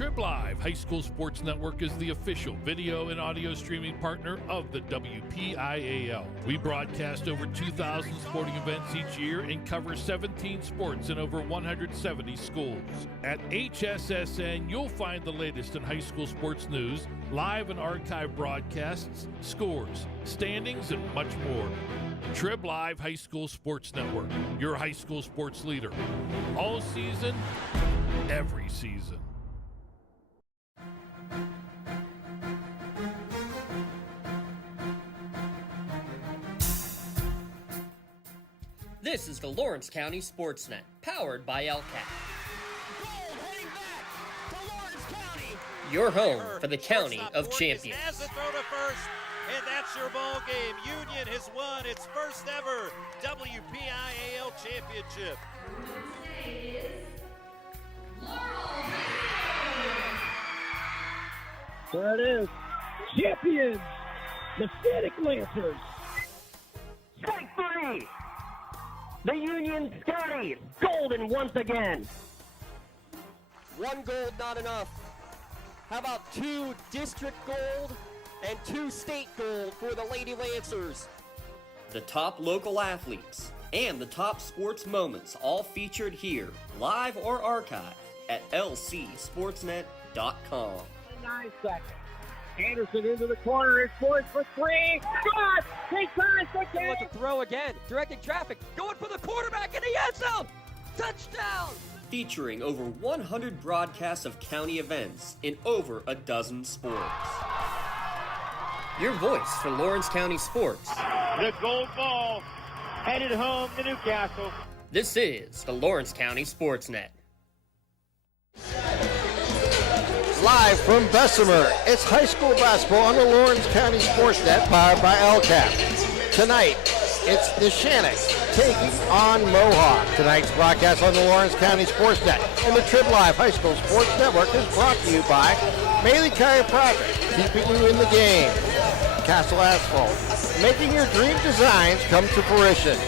Trib Live High School Sports Network is the official video and audio streaming partner of the WPIAL. We broadcast over 2,000 sporting events each year and cover 17 sports in over 170 schools. At HSSN, you'll find the latest in high school sports news, live and archive broadcasts, scores, standings, and much more. Trib Live High School Sports Network, your high school sports leader. All season, every season. This is the Lawrence County SportsNet, powered by LCAT. Your home for the County of Champions. Has a throw to first, and that's your ball game. Union has won its first ever WPIAL championship. There it is. Champions, Neshannock Lancers. Strike three. The Union Scotties, golden once again. One gold not enough. How about 2 district gold and 2 state gold for the Lady Lancers? The top local athletes and the top sports moments all featured here, live or archived at lcsportsnet.com. 9 seconds. Anderson into the corner. It's Boyd for 3. Shot! Take time for Going to throw again. Directing traffic. Going for the quarterback in the end zone. Touchdown! Featuring over 100 broadcasts of county events in over a dozen sports. Your voice for Lawrence County sports. The gold ball headed home to Newcastle. This is the Lawrence County SportsNet. Live from Bessemer, it's high school basketball on the Lawrence County SportsNet, powered by LCAP. Tonight, it's Neshannock taking on Mohawk. Tonight's broadcast on the Lawrence County SportsNet and the Trib Live High School Sports Network is brought to you by Maley Chiropractic, keeping you in the game. Castle Asphalt, making your dream designs come to fruition.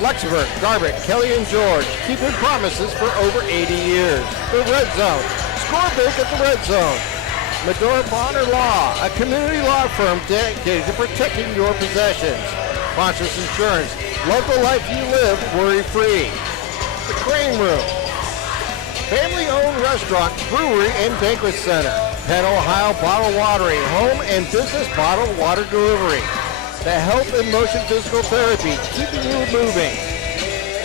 Luxembourg, Garbutt, Kelly, and George, keeping promises for over 80 years. The Red Zone, score big at the Red Zone. Medora Bonner Law, a community law firm dedicated to protecting your possessions. Monsters Insurance, love the life you live, worry-free. The Crane Room, family-owned restaurant, brewery, and banquet center. Penn, Ohio Bottled Watering, home and business bottled water delivery. The Health and Motion Physical Therapy, keeping you moving.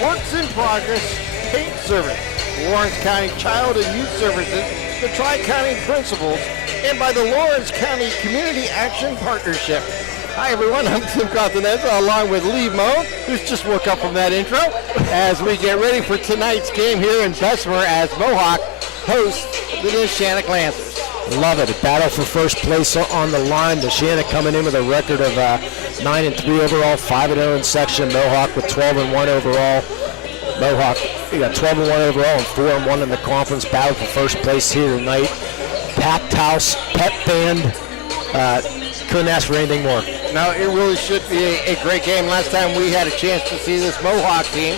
Works in Progress, Paint Service, Lawrence County Child and Youth Services, the Tri-County Principals, and by the Lawrence County Community Action Partnership. Hi everyone, I'm Tim Continenza along with Lee Moe, who's just woke up from that intro, as we get ready for tonight's game here in Bessemer as Mohawk hosts the Neshannock Lancers. Love it. A battle for first place on the line. Neshannock coming in with a record of 9-3 overall, 5-0 in section. Mohawk with 12-1 overall. Mohawk, we got 12-1 overall and 4-1 in the conference. Battle for first place here tonight. Packed house, pep band. Couldn't ask for anything more. No, it really should be a great game. Last time we had a chance to see this Mohawk team,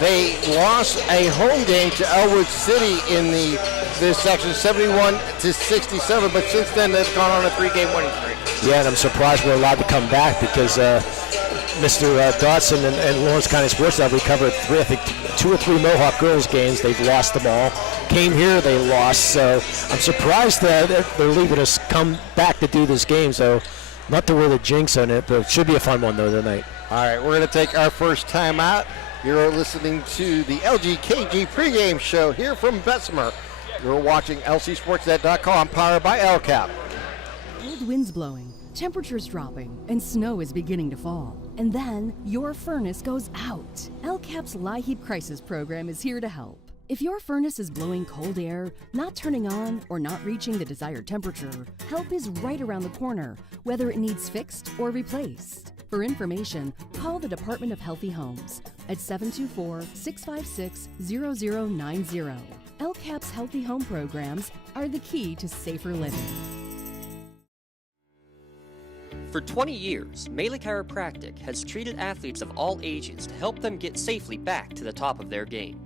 they lost a home game to Elwood City in this section, 71-67, but since then they've gone on a 3-game winning streak. Yeah, and I'm surprised we're allowed to come back because Mr. Dodson and Lawrence County Sports have recovered 2 or 3 Mohawk girls games. They've lost them all. Came here, they lost. So I'm surprised that they're leaving us come back to do this game. So not to wear the jinx on it, but it should be a fun one though tonight. All right, we're going to take our first time out. You're listening to the LGKG pregame show here from Bessemer. You're watching lcsportsnet.com, powered by LCAP. Cold winds blowing, temperatures dropping, and snow is beginning to fall. And then your furnace goes out. LCAP's LIHEAP Crisis Program is here to help. If your furnace is blowing cold air, not turning on, or not reaching the desired temperature, help is right around the corner, whether it needs fixed or replaced. For information, call the Department of Healthy Homes at 724-656-0090. LCAP's Healthy Home programs are the key to safer living. For 20 years, Maley Chiropractic has treated athletes of all ages to help them get safely back to the top of their game.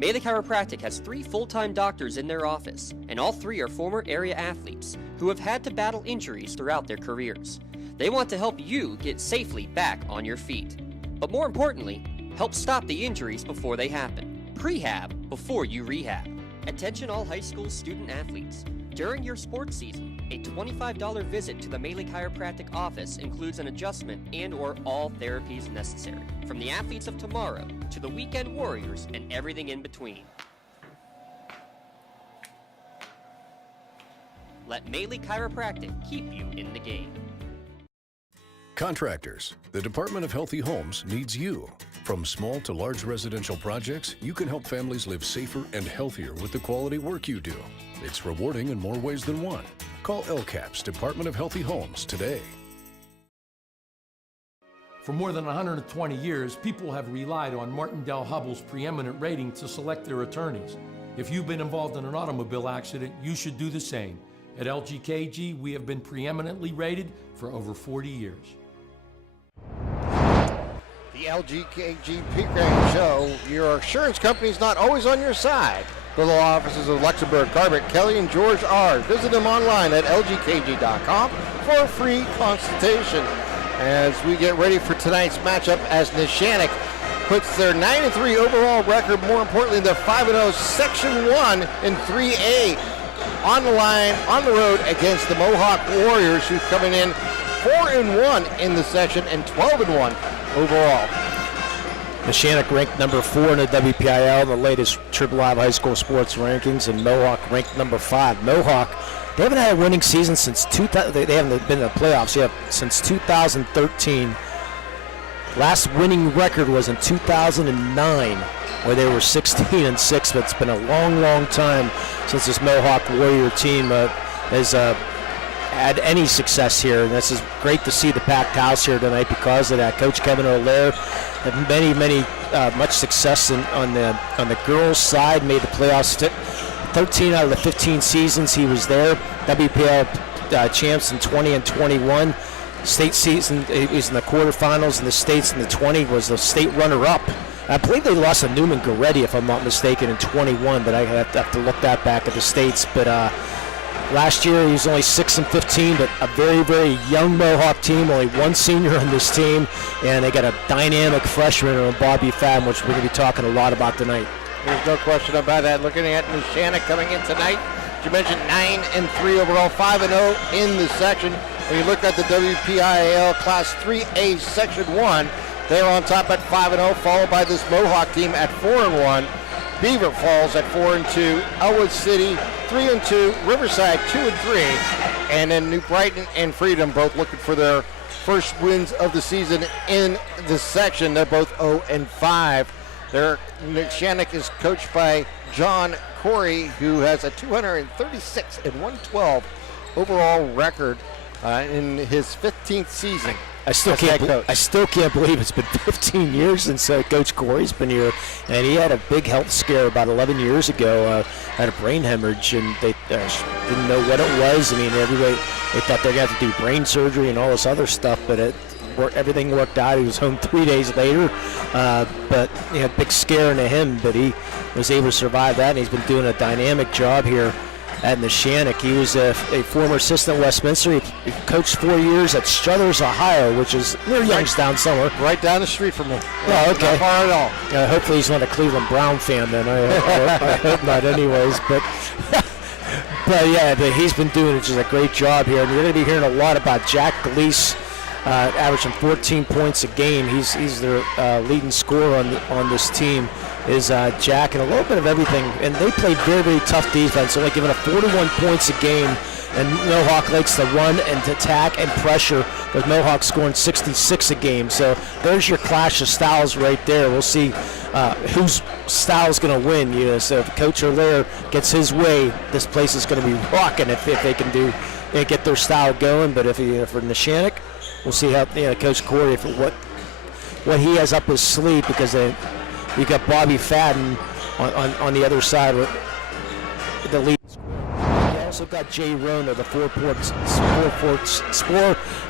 Maley Chiropractic has 3 full-time doctors in their office, and all 3 are former area athletes who have had to battle injuries throughout their careers. They want to help you get safely back on your feet. But more importantly, help stop the injuries before they happen. Prehab before you rehab. Attention all high school student athletes. During your sports season, a $25 visit to the Maley Chiropractic office includes an adjustment and/or all therapies necessary. From the athletes of tomorrow to the weekend warriors and everything in between. Let Maley Chiropractic keep you in the game. Contractors, the Department of Healthy Homes needs you. From small to large residential projects, you can help families live safer and healthier with the quality work you do. It's rewarding in more ways than one. Call LCAP's Department of Healthy Homes today. For more than 120 years, people have relied on Martindale Hubbell's preeminent rating to select their attorneys. If you've been involved in an automobile accident, you should do the same. At LGKG, we have been preeminently rated for over 40 years. The LGKG Pregame Show. Your insurance company's not always on your side. The law offices of Luxembourg, Garbett, Kelly, and George R. Visit them online at lgkg.com for a free consultation. As we get ready for tonight's matchup, as Neshannock puts their 9-3 overall record, more importantly, their 5-0 Section 1 in 3A on the line, on the road against the Mohawk Warriors, who's coming in 4-1 in the section and 12-1 overall. Neshannock ranked number 4 in the WPIAL, the latest Triple Live high school sports rankings, and Mohawk ranked number 5. Mohawk, they haven't had a winning season since 2000. They haven't been in the playoffs yet since 2013. Last winning record was in 2009, where they were 16-6. But it's been a long, long time since this Mohawk Warrior team has had any success here. And this is great to see the packed house here tonight because of that. Coach Kevin O'Leary had much success on the girls' side. Made the playoffs 13 out of the 15 seasons he was there. WPIAL champs in 20 and 21. State season, he was in the quarterfinals, and the states in the 20 was the state runner-up. I believe they lost to Newman Goretti, if I'm not mistaken, in 21, but I have to look that back at the states. But last year he was only 6-15, but a very, very young Mohawk team, only one senior on this team, and they got a dynamic freshman in Bobby Fadden, which we're going to be talking a lot about tonight. There's no question about that. Looking at Neshannock coming in tonight, you mentioned 9-3 overall, 5-0 in the section. When you look at the WPIAL Class 3A Section 1, they're on top at 5-0, followed by this Mohawk team at 4-1. Beaver Falls at 4-2, Elwood City 3-2, Riverside 2-3, and then New Brighton and Freedom both looking for their first wins of the season in the section. They're both 0-5. Neshannock is coached by John Corey, who has a 236-112 overall record in his 15th season. I still can't believe it's been 15 years since Coach Corey's been here, and he had a big health scare about 11 years ago. Had a brain hemorrhage, and they didn't know what it was. I mean, everybody they thought they had to do brain surgery and all this other stuff, but everything worked out. He was home 3 days later, but he had a big scare into him, but he was able to survive that, and he's been doing a dynamic job here at Neshannock. He was a former assistant at Westminster. He coached 4 years at Struthers, Ohio, which is near Youngstown somewhere. Right down the street from me. Oh, okay. Not far at all. Hopefully he's not a Cleveland Brown fan then. I hope not anyways. But yeah, he's been doing just a great job here. And you're going to be hearing a lot about Jack Gleese, averaging 14 points a game. He's their leading scorer on this team. Is Jack, and a little bit of everything, and they played very, very tough defense, only giving up 41 points a game, and Mohawk likes to run and to attack and pressure, with Mohawk scoring 66 a game. So there's your clash of styles right there. We'll see whose style is going to win. So if Coach O'Leary gets his way, this place is going to be rocking if they can get their style going. But for Neshannock, we'll see how Coach Corey, what he has up his sleeve, because you got Bobby Fadden on the other side with the lead. You also got Jay Rona, the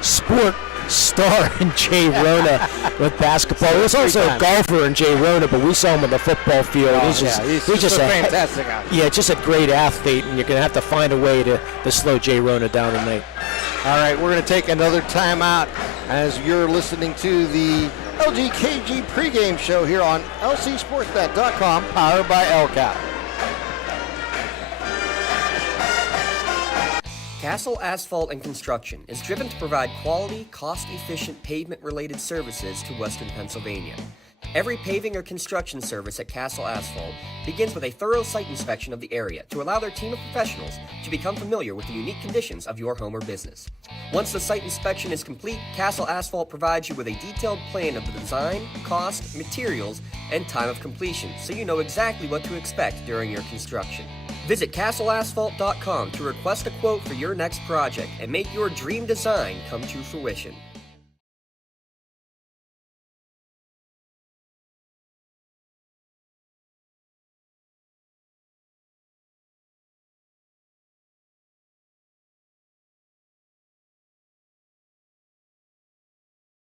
sport star in Jay Rona with basketball. He was also a golfer in Jay Rona, but we saw him on the football field. He's just a fantastic athlete. Yeah, just a great athlete, and you're going to have to find a way to slow Jay Rona down tonight. All right, we're going to take another timeout as you're listening to the LGKG pregame show here on lcsportsnet.com, powered by LCAP. Castle Asphalt and Construction is driven to provide quality, cost-efficient pavement-related services to Western Pennsylvania. Every paving or construction service at Castle Asphalt begins with a thorough site inspection of the area to allow their team of professionals to become familiar with the unique conditions of your home or business. Once the site inspection is complete, Castle Asphalt provides you with a detailed plan of the design, cost, materials, and time of completion, so you know exactly what to expect during your construction. Visit castleasphalt.com to request a quote for your next project and make your dream design come to fruition.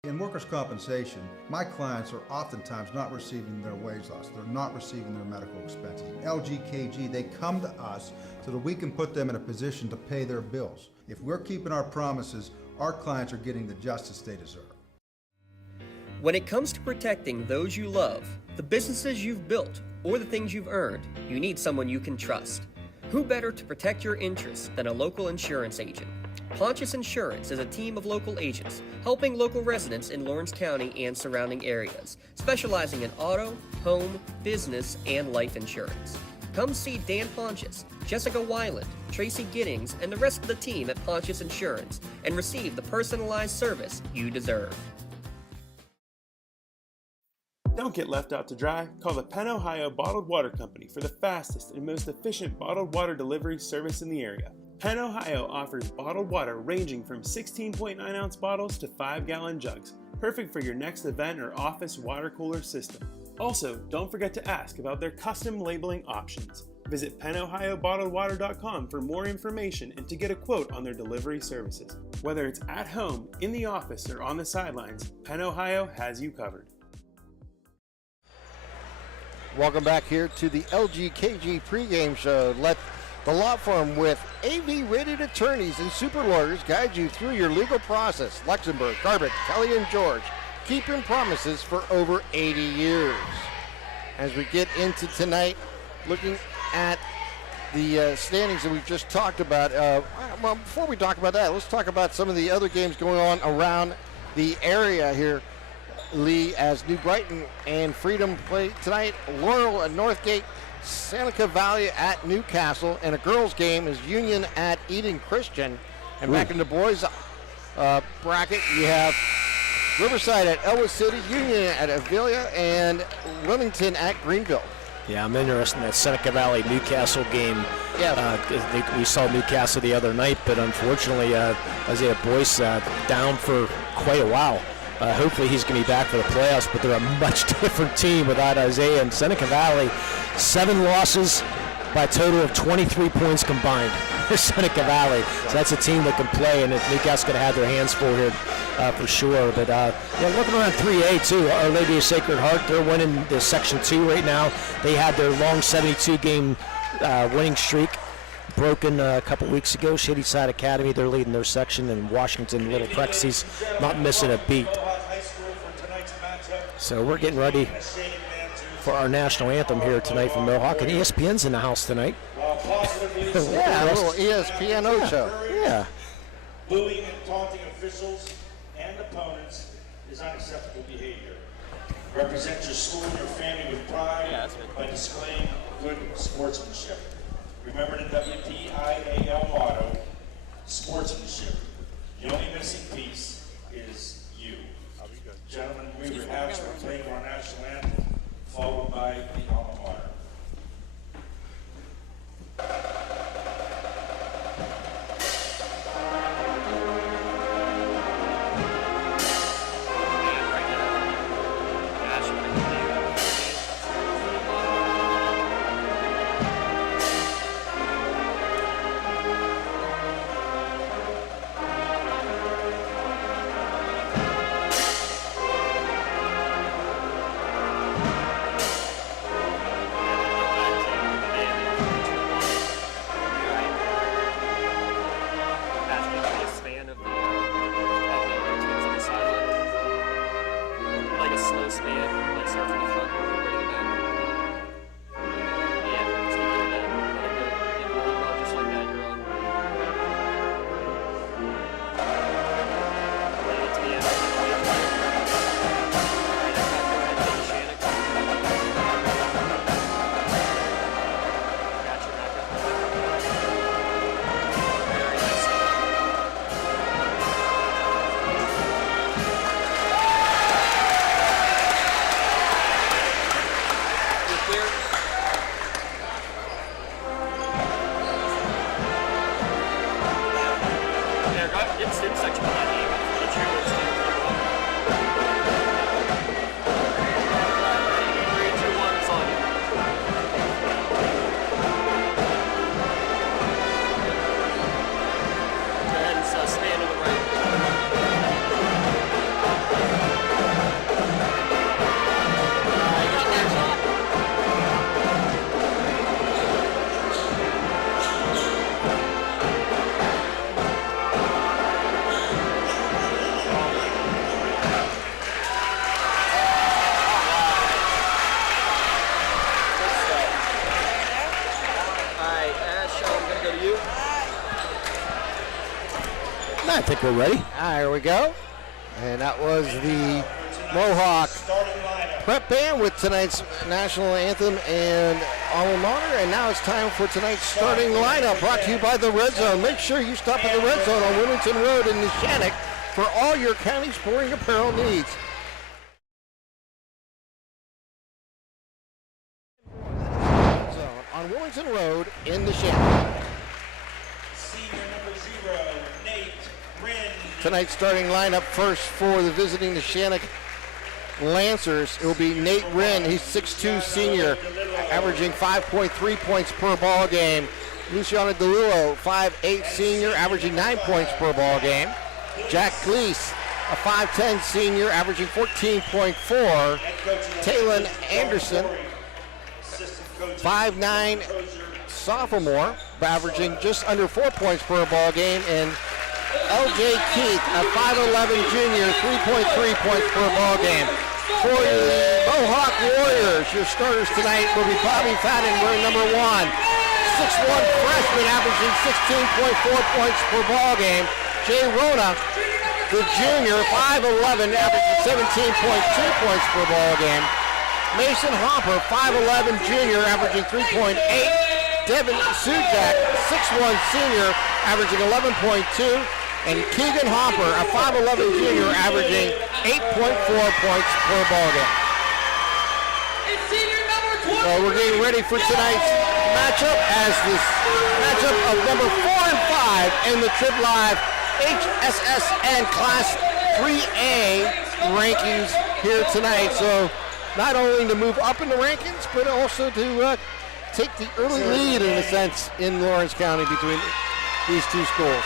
In workers' compensation, my clients are oftentimes not receiving their wage loss. They're not receiving their medical expenses. LGKG, they come to us so that we can put them in a position to pay their bills. If we're keeping our promises, our clients are getting the justice they deserve. When it comes to protecting those you love, the businesses you've built, or the things you've earned, you need someone you can trust. Who better to protect your interests than a local insurance agent? Pontius Insurance is a team of local agents helping local residents in Lawrence County and surrounding areas, specializing in auto, home, business, and life insurance. Come see Dan Pontius, Jessica Weiland, Tracy Giddings, and the rest of the team at Pontius Insurance and receive the personalized service you deserve. Don't get left out to dry. Call the Penn Ohio Bottled Water Company for the fastest and most efficient bottled water delivery service in the area. Penn Ohio offers bottled water ranging from 16.9-ounce bottles to 5-gallon jugs, perfect for your next event or office water cooler system. Also, don't forget to ask about their custom labeling options. Visit PennOhioBottledWater.com for more information and to get a quote on their delivery services. Whether it's at home, in the office, or on the sidelines, Penn Ohio has you covered. Welcome back here to the LGKG pregame show. Let the law firm with AV-rated attorneys and super lawyers guide you through your legal process. Luxembourg, Garbett, Kelly, and George, keeping promises for over 80 years. As we get into tonight, looking at the standings that we've just talked about. Well, before we talk about that, let's talk about some of the other games going on around the area here, Lee, as New Brighton and Freedom play tonight. Laurel and Northgate, Seneca Valley at Newcastle, and a girls' game is Union at Eden Christian. And back in the boys' bracket, you have Riverside at Elwood City, Union at Avila, and Wilmington at Greenville. Yeah, I'm interested in that Seneca Valley Newcastle game. Yeah. We saw Newcastle the other night, but unfortunately, Isaiah Boyce down for quite a while. Hopefully he's going to be back for the playoffs, but they're a much different team without Isaiah. And Seneca Valley, 7 losses by a total of 23 points combined for Seneca Valley. So that's a team that can play, and Newcastle's going to have their hands full here for sure. But looking around 3A too, Our Lady of Sacred Heart, they're winning the Section 2 right now. They had their long 72-game winning streak broken a couple weeks ago. Shadyside Academy, they're leading their section, and Washington Little Prexies not missing a beat. So we're getting ready for our national anthem here tonight from Mohawk, and ESPN's in the house tonight. Yeah, a little ESPN show. Yeah. Bullying and taunting officials and opponents is unacceptable behavior. Represent your school and your family with pride by displaying good sportsmanship. Remember the WPIAL motto, sportsmanship. The only missing piece is you. Gentlemen, we would have to proclaim our national anthem, followed by the alma mater. slow span. Might start from the front, work your way to the back. Yeah, just keep doing that. Let it go. And roll well just like that. You're on. Lay it to the end. Alright, that back overhead to Neshannock. Got your back up. Very nice. Clear. There, go ahead. Get stim section behind you. Get your own stand up. Ready? 3, 2, 1, it's on you. Go ahead and span to the right. You got that shot? Alright, Ash, I'm going to go to you. I think we're ready. Here we go. And that was the Mohawk prep band with tonight's national anthem and alma mater. And now it's time for tonight's starting lineup, brought to you by the Red Zone. Make sure you stop at the Red Zone on Wilmington Road in Neshannock for all your county sporting apparel needs. Red Zone on Wilmington Road in Neshannock. Senior number 0, Nate Wren. Tonight's starting lineup first for the visiting Neshannock Lancers. It will be Nate Wren. He's 6'2", senior, averaging 5.3 points per ball game. Luciano DeLillo, 5'8", senior, averaging 9 points per ball game. Jack Gleese, a 5'10", senior, averaging 14.4. Taylon Anderson, 5'9", sophomore, averaging just under 4 points per ball game. And L.J. Keith, a 5'11" junior, 3.3 points per ball game. For the Mohawk Warriors, your starters tonight will be Bobby Fadden, wearing number 1. 6'1" freshman, averaging 16.4 points per ball game. Jay Rona, the junior, 5'11", averaging 17.2 points per ball game. Mason Hopper, 5'11", junior, averaging 3.8. Devin Sujak, 6'1", senior, averaging 11.2. And Keegan Hopper, a 5'11" junior, averaging 8.4 points per ball game. So we're getting ready for tonight's matchup as this matchup of number 4 and 5 in the Trib Live HSSN Class 3A rankings here tonight. So not only to move up in the rankings, but also to take the early lead, in a sense, in Lawrence County between these two schools.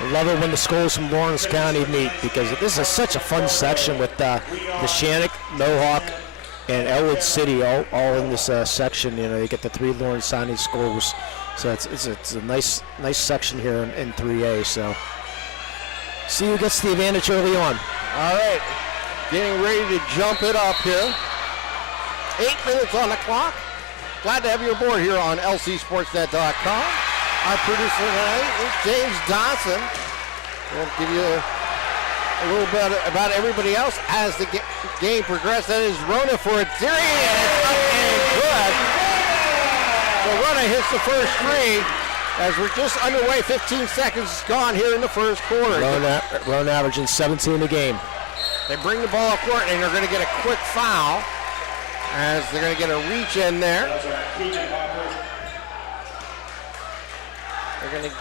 I love it when the schools from Lawrence County meet, because this is such a fun section with Neshannock, Mohawk, and Elwood City all in this section. You know, you get the 3 Lawrence County schools, so it's a nice section here in 3A. So see who gets the advantage early on. All right, getting ready to jump it up here. 8 minutes on the clock. Glad to have you aboard here on lcsportsnet.com. Our producer tonight is James Dawson. We'll give you a little bit about everybody else as the game progresses. That is Rona for a three, and it's up and good. So Rona hits the first three as we're just underway. 15 seconds gone here in the first quarter. Rona averaging 17 a game. They bring the ball up court, and they're going to get a quick foul as they're going to get a reach in there. They're going to...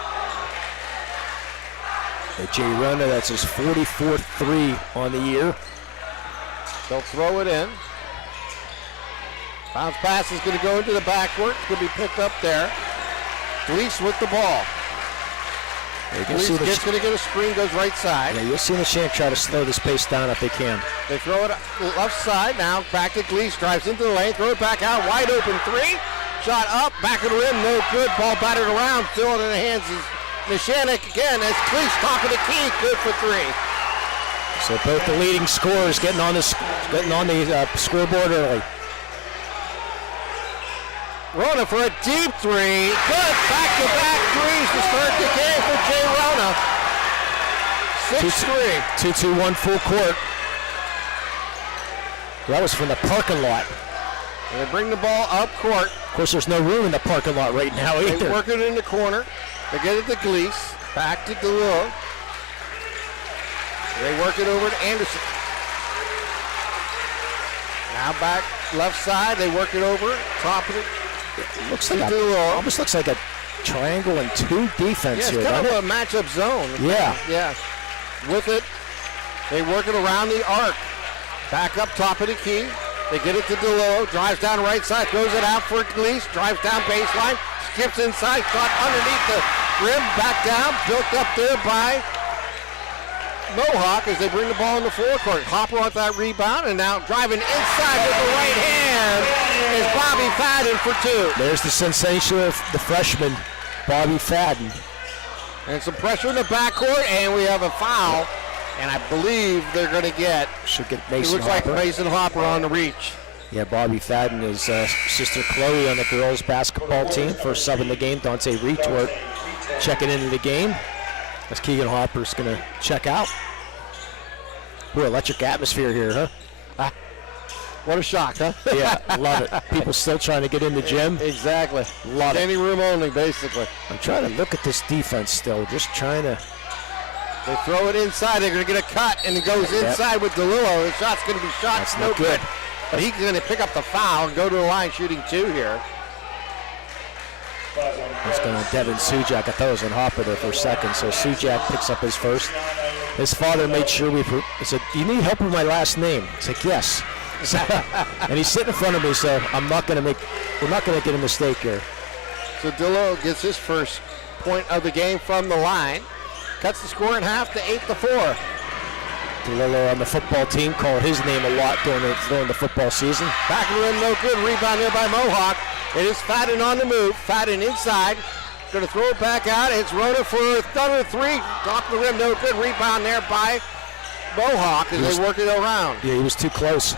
Jay Rona, that's his 44th 3 on the year. They'll throw it in. Bounce pass is going to go into the backcourt. It's going to be picked up there. Gleese with the ball. Gleese is going to get a screen, goes right side. Yeah, you'll see Neshannock try to slow this pace down if they can. They throw it left side. Now back to Gleese. Drives into the lane. Throw it back out. Wide open 3. Shot up. Back of the rim. No good. Ball battered around. Still in the hands of Neshannock again as Gleese top of the key. Good for 3. So both the leading scorers getting on the scoreboard early. Rona for a deep three. Good back-to-back threes to start the game for Jay Rona. 6-3. 2-2-1 full court. That was from the parking lot. They bring the ball up court. Of course, there's no room in the parking lot right now either. They work it in the corner. They get it to Gleese. Back to DeLuo. They work it over to Anderson. Now back left side. They work it over. Top of it. Almost looks like a triangle and 2 defense here. It's kind of a matchup zone. Yeah. Yeah. With it, they work it around the arc. Back up top of the key. They get it to DeLuo. Drives down right side. Throws it out for Gleese. Drives down baseline. Skips inside. Shot underneath the rim. Back down. Built up there by Mohawk as they bring the ball in the forecourt. Hopper on that rebound, and now driving inside with the right hand is Bobby Fadden for 2. There's the sensation of the freshman, Bobby Fadden. And some pressure in the backcourt, and we have a foul. And I believe they're going to get. Should get Mason Hopper. It looks like Mason Hopper on the reach. Yeah, Bobby Fadden is sister Chloe on the girls basketball team. First sub in the game, Dante Retort checking into the game. As Keegan Hopper's going to check out. Boy, electric atmosphere here, huh? What a shock, huh? Yeah, love it. People still trying to get in the gym. Exactly. Love it. Standing room only, basically. I'm trying to look at this defense still. Just trying to. They throw it inside. They're going to get a cut, and it goes inside with DeLuo. The shot's going to be shot. That's no not good. But he's going to pick up the foul and go to the line shooting 2 here. It's going to Devin Sujak. I thought it was on Hopper there for a second. So Sujak picks up his first. His father made sure he said, "You need help with my last name?" It's like, "Yes." And he's sitting in front of me, so we're not going to get a mistake here. So DeLuo gets his first point of the game from the line. Cuts the score in half to 8-4. DeLillo on the football team called his name a lot during the football season. Back of the rim, no good. Rebound there by Mohawk. It is Fadden on the move. Fadden inside. Going to throw it back out. It's Rona for another 3. Top of the rim, no good. Rebound there by Mohawk as they work it around. Yeah, he was too close.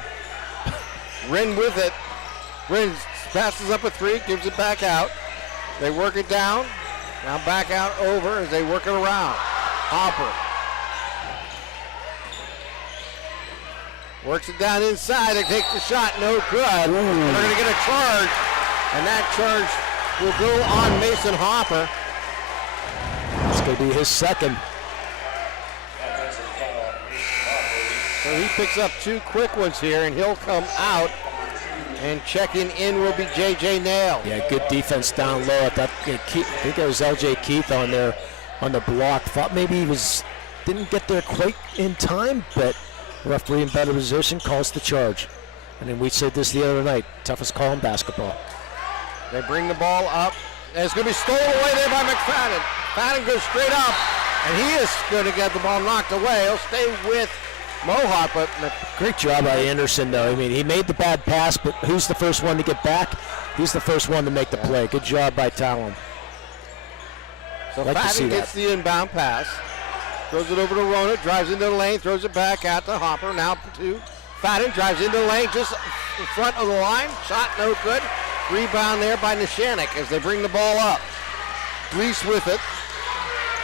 Wren with it. Wren passes up a 3, gives it back out. They work it down. Now back out over as they work it around. Hopper. Works it down inside. They take the shot. No good. And they're going to get a charge. And that charge will go on Mason Hopper. It's going to be his second. So he picks up 2 quick ones here, and he'll come out. And checking in will be J.J. Nail. Yeah, good defense down low. I think it was L.J. Keith on there on the block. Thought maybe he didn't get there quite in time, but referee in better position calls the charge. And then we said this the other night, toughest call in basketball. They bring the ball up, and it's going to be stolen away there by McFadden. Fadden goes straight up, and he is going to get the ball knocked away. He'll stay with Mohawk, but great job by Anderson, though. I mean, he made the bad pass, but who's the first one to get back? He's the first one to make the play. Good job by Talon. So Fadden gets the inbound pass, throws it over to Rona, drives into the lane, throws it back out to Hopper. Now to Fadden, drives into the lane, just in front of the line. Shot no good. Rebound there by Neshannock as they bring the ball up. Gleese with it.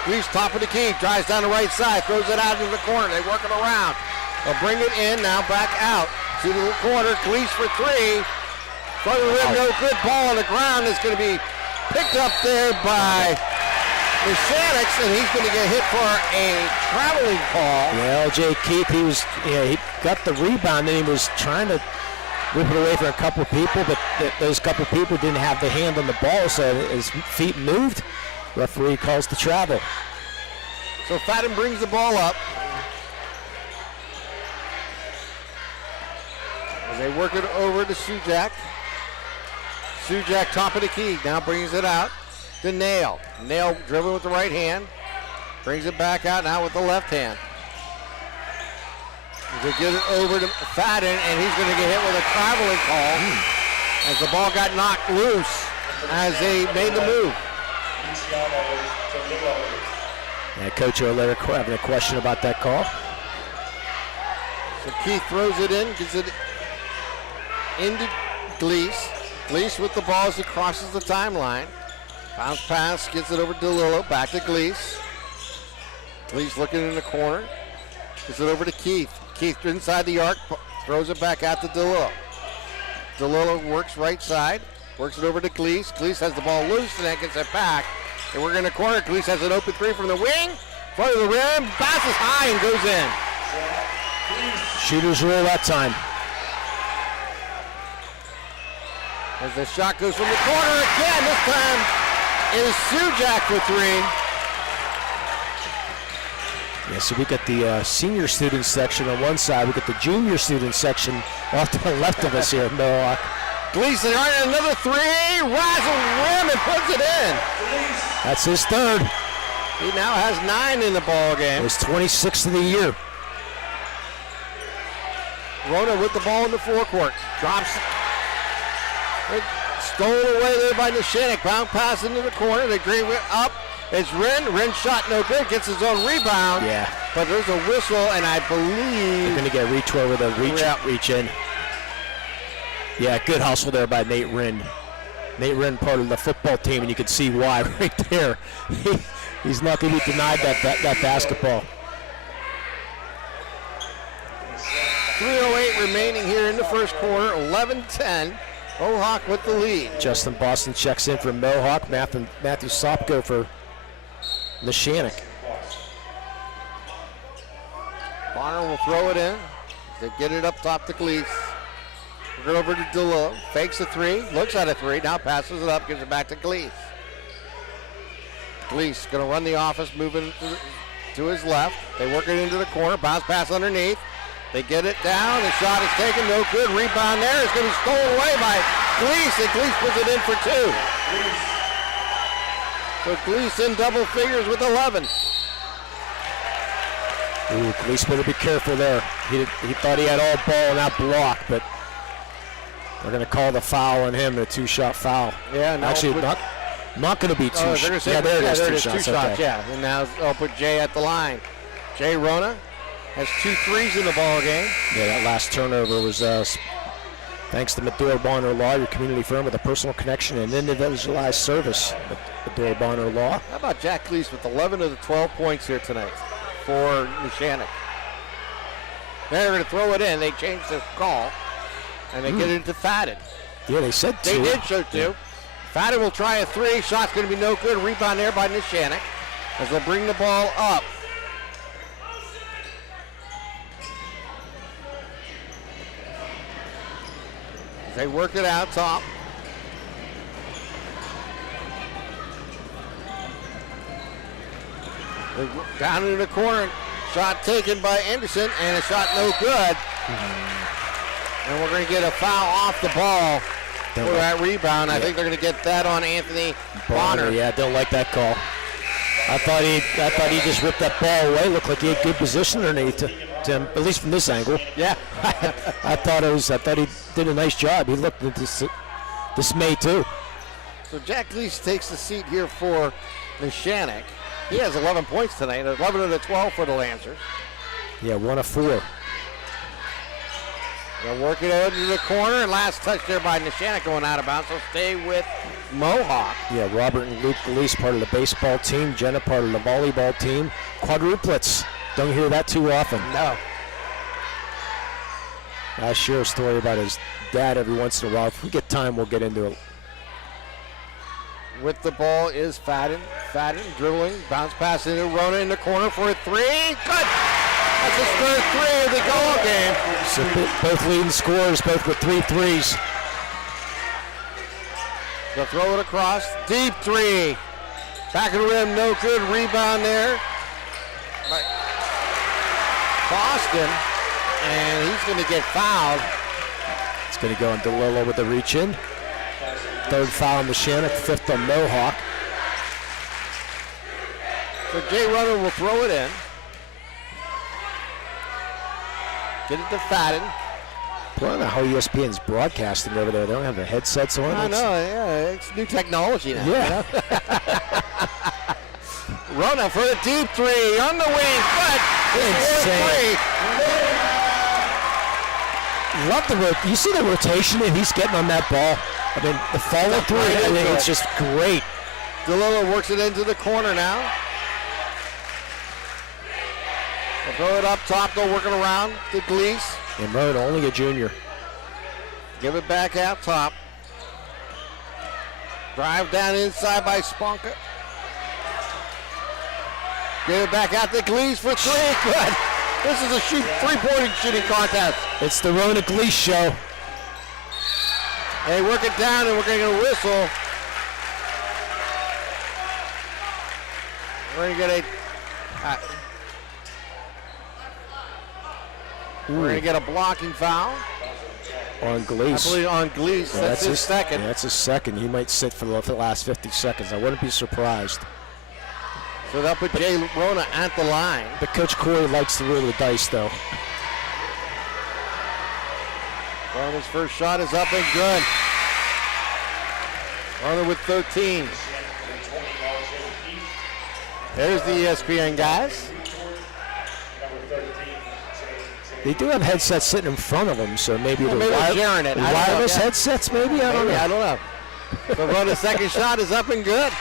Gleese top of the key, drives down the right side, throws it out into the corner. They work it around. They'll bring it in, now back out to the corner. Gleese for 3. Front of the rim, no good. Ball on the ground is going to be picked up there by Neshannock, and he's going to get hit for a traveling call. Yeah, L.J. Keith, he got the rebound, and he was trying to rip it away from a couple of people, but those couple of people didn't have the hand on the ball, so his feet moved. Referee calls the travel. So Fadden brings the ball up. As they work it over to Sujak. Sujak top of the key, now brings it out to Nail. Nail dribbling with the right hand. Brings it back out now with the left hand. They get it over to Fadden, and he's going to get hit with a traveling call as the ball got knocked loose as they made the move. Yeah, Coach O'Leary having a question about that call. So Keith throws it in, gets it into Gleese. Gleese with the ball as he crosses the timeline. Bounce pass, gets it over to DeLillo, back to Gleese. Gleese looking in the corner. Gets it over to Keith. Keith inside the arc, throws it back out to DeLillo. DeLillo works right side, works it over to Gleese. Gleese has the ball loose and then gets it back. And we're in the corner. Gleese has an open three from the wing. Front of the rim, bounces high and goes in. Shooter's rule that time. As the shot goes from the corner again, this time it is Sujak for three. Yeah, so we got the senior student section on one side. We got the junior student section off to the left of us here at Mohawk. Gleason, another three, razzle rim and puts it in. That's his third. He now has 9 in the ball game. His 26th of the year. Rona with the ball in the forecourt. Drops it. Stolen away there by Neshannock. Bounce pass into the corner. They bring it up. It's Wren. Wren shot no good. Gets his own rebound. Yeah. But there's a whistle, and I believe they're going to get reach over the reach in. Yeah, good hustle there by Nate Wren. Nate Wren, part of the football team, and you can see why right there. He's not going to be denied that basketball. 3:08 remaining here in the first quarter. 11-10. Mohawk with the lead. Justin Boston checks in for Mohawk. Matthew Sopko for Neshannock. Bonner will throw it in. They get it up top to Gleese. We're over to DeLillo. Fakes a three. Looks at a three. Now passes it up. Gives it back to Gleese. Gleese going to run the offense, moving to his left. They work it into the corner. Bounce pass underneath. They get it down. The shot is taken. No good. Rebound there. It's going to be stolen away by Gleese. And Gleese puts it in for 2. So Gleese in double figures with 11. Ooh, Gleese better be careful there. He thought he had all ball and that block, but they're going to call the foul on him, a 2-shot foul. Yeah, no, actually not going to be 2 shots. Yeah, there it is. 2 shots. Yeah, and now I'll put Jay at the line. Jay Rona has 2 threes in the ball game. Yeah, that last turnover was thanks to Medora Bonner Law, your community firm with a personal connection and individualized service. Medora Bonner Law. How about Jack Gleese with 11 of the 12 points here tonight for Neshannock? They're going to throw it in. They change the call, and they get it into Fadden. Yeah, they said 2. They did show 2. Yeah. Fadden will try a 3. Shot's going to be no good. Rebound there by Neshannock as they'll bring the ball up. As they work it out top. Down in the corner. Shot taken by Anderson, and a shot no good. And we're going to get a foul off the ball for that rebound. I think they're going to get that on Anthony Bonner. Yeah, don't like that call. I thought he just ripped that ball away. Looked like he had good position underneath him, at least from this angle. Yeah. I thought he did a nice job. He looked dismayed too. So Jack Gleese takes the seat here for Neshannock. He has 11 points tonight, 11 of the 12 for the Lancers. Yeah, 1 of 4. They'll work it over to the corner, and last touch there by Neshannock going out of bounds. So stay with Mohawk. Yeah, Robert and Luke Gleese, part of the baseball team. Jenna, part of the volleyball team. Quadruplets. Don't hear that too often. No. I share a story about his dad every once in a while. If we get time, we'll get into it. With the ball is Fadden. Fadden dribbling, bounce pass into Rona in the corner for a 3. Good! That's his third 3 of the goal game. So both leading scorers, both with 3 threes. They'll throw it across. Deep 3. Back of the rim, no good. Rebound there by Boston. And he's going to get fouled. It's going to go on DeLillo with the reach in. 3rd foul on Neshannock, 5th on Mohawk. So Jay Runner will throw it in. Get it to Fadden. I don't know how ESPN's broadcasting over there. They don't have the headsets on. I know, yeah. It's new technology now. Yeah. You know? Rona for a deep 3 on the wing. Good. Insane. Love you see the rotation that he's getting on that ball? I mean, the follow through, it's just great. DeLillo works it into the corner now. They'll throw it up top, they'll work it around to Gleese. And Road, only a junior. Give it back out top. Drive down inside by Sponka. Give it back out to Gleese for three. Good. This is a three-point shooting contest. It's the Rona Gleese show. They work it down and we're going to get a whistle. We're going to get a blocking foul. On Gleese. I believe on Gleese. Yeah, that's his second. Yeah, that's his second. He might sit for the last 50 seconds. I wouldn't be surprised. So they'll put Jay Rona at the line. But Coach Corey likes to roll the dice, though. Rona's first shot is up and good. Rona with 13. There's the ESPN guys. They do have headsets sitting in front of them, so maybe they're sharing it. Wireless headsets, maybe? I don't know. I don't know. So Rona's second shot is up and good.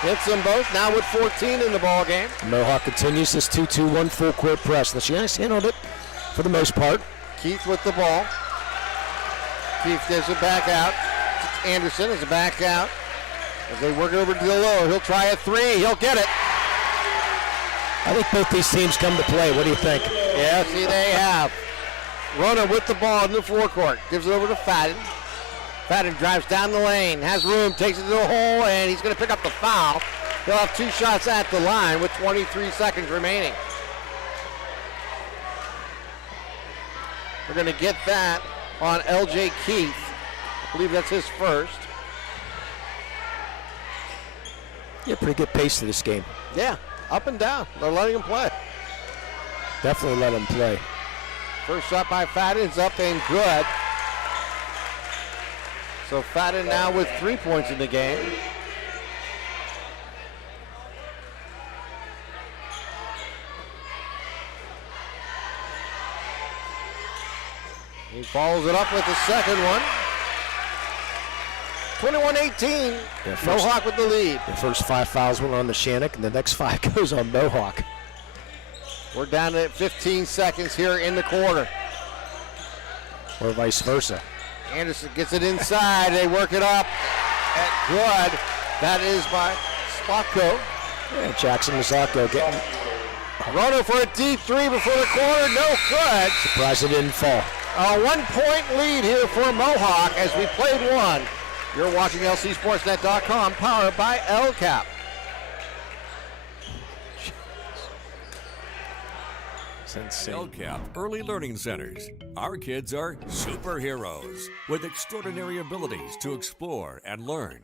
Hits them both, now with 14 in the ball game. Mohawk continues this 2-2-1 full court press. Neshannock handled it for the most part. Keith with the ball. Keith gives it back out. Anderson is back out. As they work it over to DeLillo, he'll try a three. He'll get it. I think both these teams come to play. What do you think? Yeah, see, they have. Rona with the ball in the forecourt. Gives it over to Fadden. Fadden drives down the lane, has room, takes it to the hole, and he's going to pick up the foul. He'll have two shots at the line with 23 seconds remaining. We're going to get that on L.J. Keith. I believe that's his first. Yeah, pretty good pace to this game. Yeah, up and down. They're letting him play. Definitely let him play. First shot by Fadden's up and good. So Fadden now with 3 points in the game. He follows it up with the second one. 21-18. Yeah, Mohawk with the lead. The first 5 fouls went on Neshannock, and the next 5 goes on Mohawk. We're down to 15 seconds here in the quarter. Or vice versa. Anderson gets it inside. They work it up. Good. That is by Spotko. Yeah, Jackson Mazzacco getting. Rona for a deep three before the quarter. No good. Surprised it didn't fall. A 1 point lead here for Mohawk as we played one. You're watching LCSportsNet.com, powered by LCAP. LCAP Early Learning Centers. Our kids are superheroes with extraordinary abilities to explore and learn.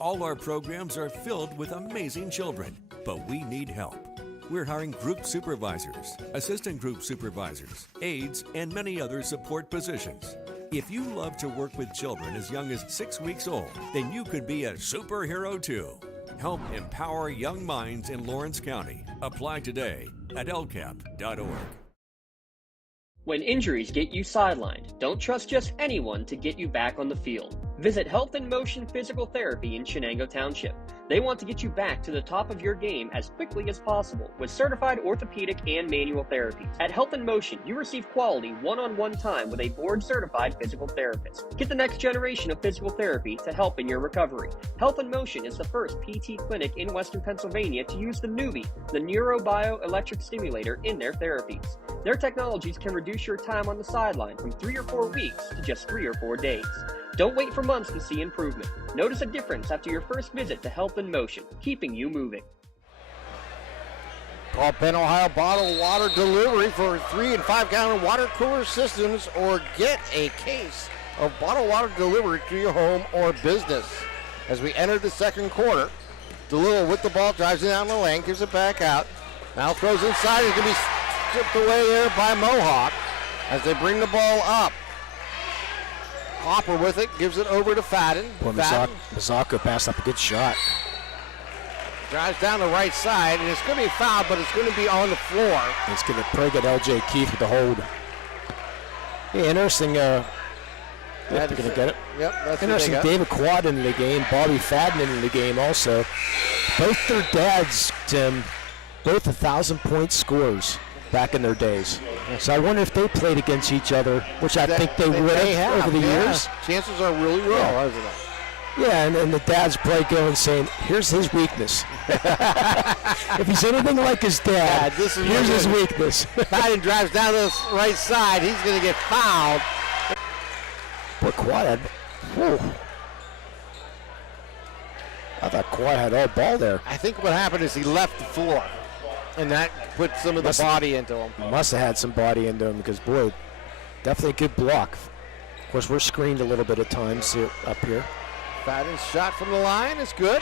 All our programs are filled with amazing children, but we need help. We're hiring group supervisors, assistant group supervisors, aides, and many other support positions. If you love to work with children as young as 6 weeks old, then you could be a superhero too. Help empower young minds in Lawrence County. Apply today at lcap.org. When injuries get you sidelined, don't trust just anyone to get you back on the field. Visit Health in Motion Physical Therapy in Shenango Township. They want to get you back to the top of your game as quickly as possible with certified orthopedic and manual therapies. At Health in Motion, you receive quality one-on-one time with a board-certified physical therapist. Get the next generation of physical therapy to help in your recovery. Health in Motion is the first PT clinic in Western Pennsylvania to use the Nuvie, the neurobioelectric stimulator, in their therapies. Their technologies can reduce your time on the sideline from 3 or 4 weeks to just 3 or 4 days. Don't wait for months to see improvement. Notice a difference after your first visit to Health in Motion, keeping you moving. Call Penn Ohio Bottled Water Delivery for 3 and 5 gallon water cooler systems, or get a case of bottled water delivered to your home or business. As we enter the second quarter, DeLillo with the ball, drives it down the lane, gives it back out. Now throws inside. It's going to be stripped away there by Mohawk as they bring the ball up. Hopper with it, gives it over to Fadden. Well, Mazzacco passed up a good shot. Drives down the right side, and it's going to be fouled, but it's going to be on the floor. It's going to probably get L.J. Keith with the hold. Yeah, interesting. They're going to get it. Yep, that's interesting. what they got. David Quad into the game, Bobby Fadden into the game also. Both their dads, Tim, both 1,000-point scorers back in their days. So I wonder if they played against each other, which I think they would have over the years. Chances are really well, isn't it? Yeah, and the dad's probably going saying, here's his weakness. If he's anything like his dad, here's his weakness. Biden drives down the right side. He's going to get fouled. But Quad had, I thought Quad had all ball there. I think what happened is he left the floor, and that put some of the body into him. Must have had some body into him because, boy, definitely a good block. Of course, we're screened a little bit at times up here. Fadden's shot from the line is good.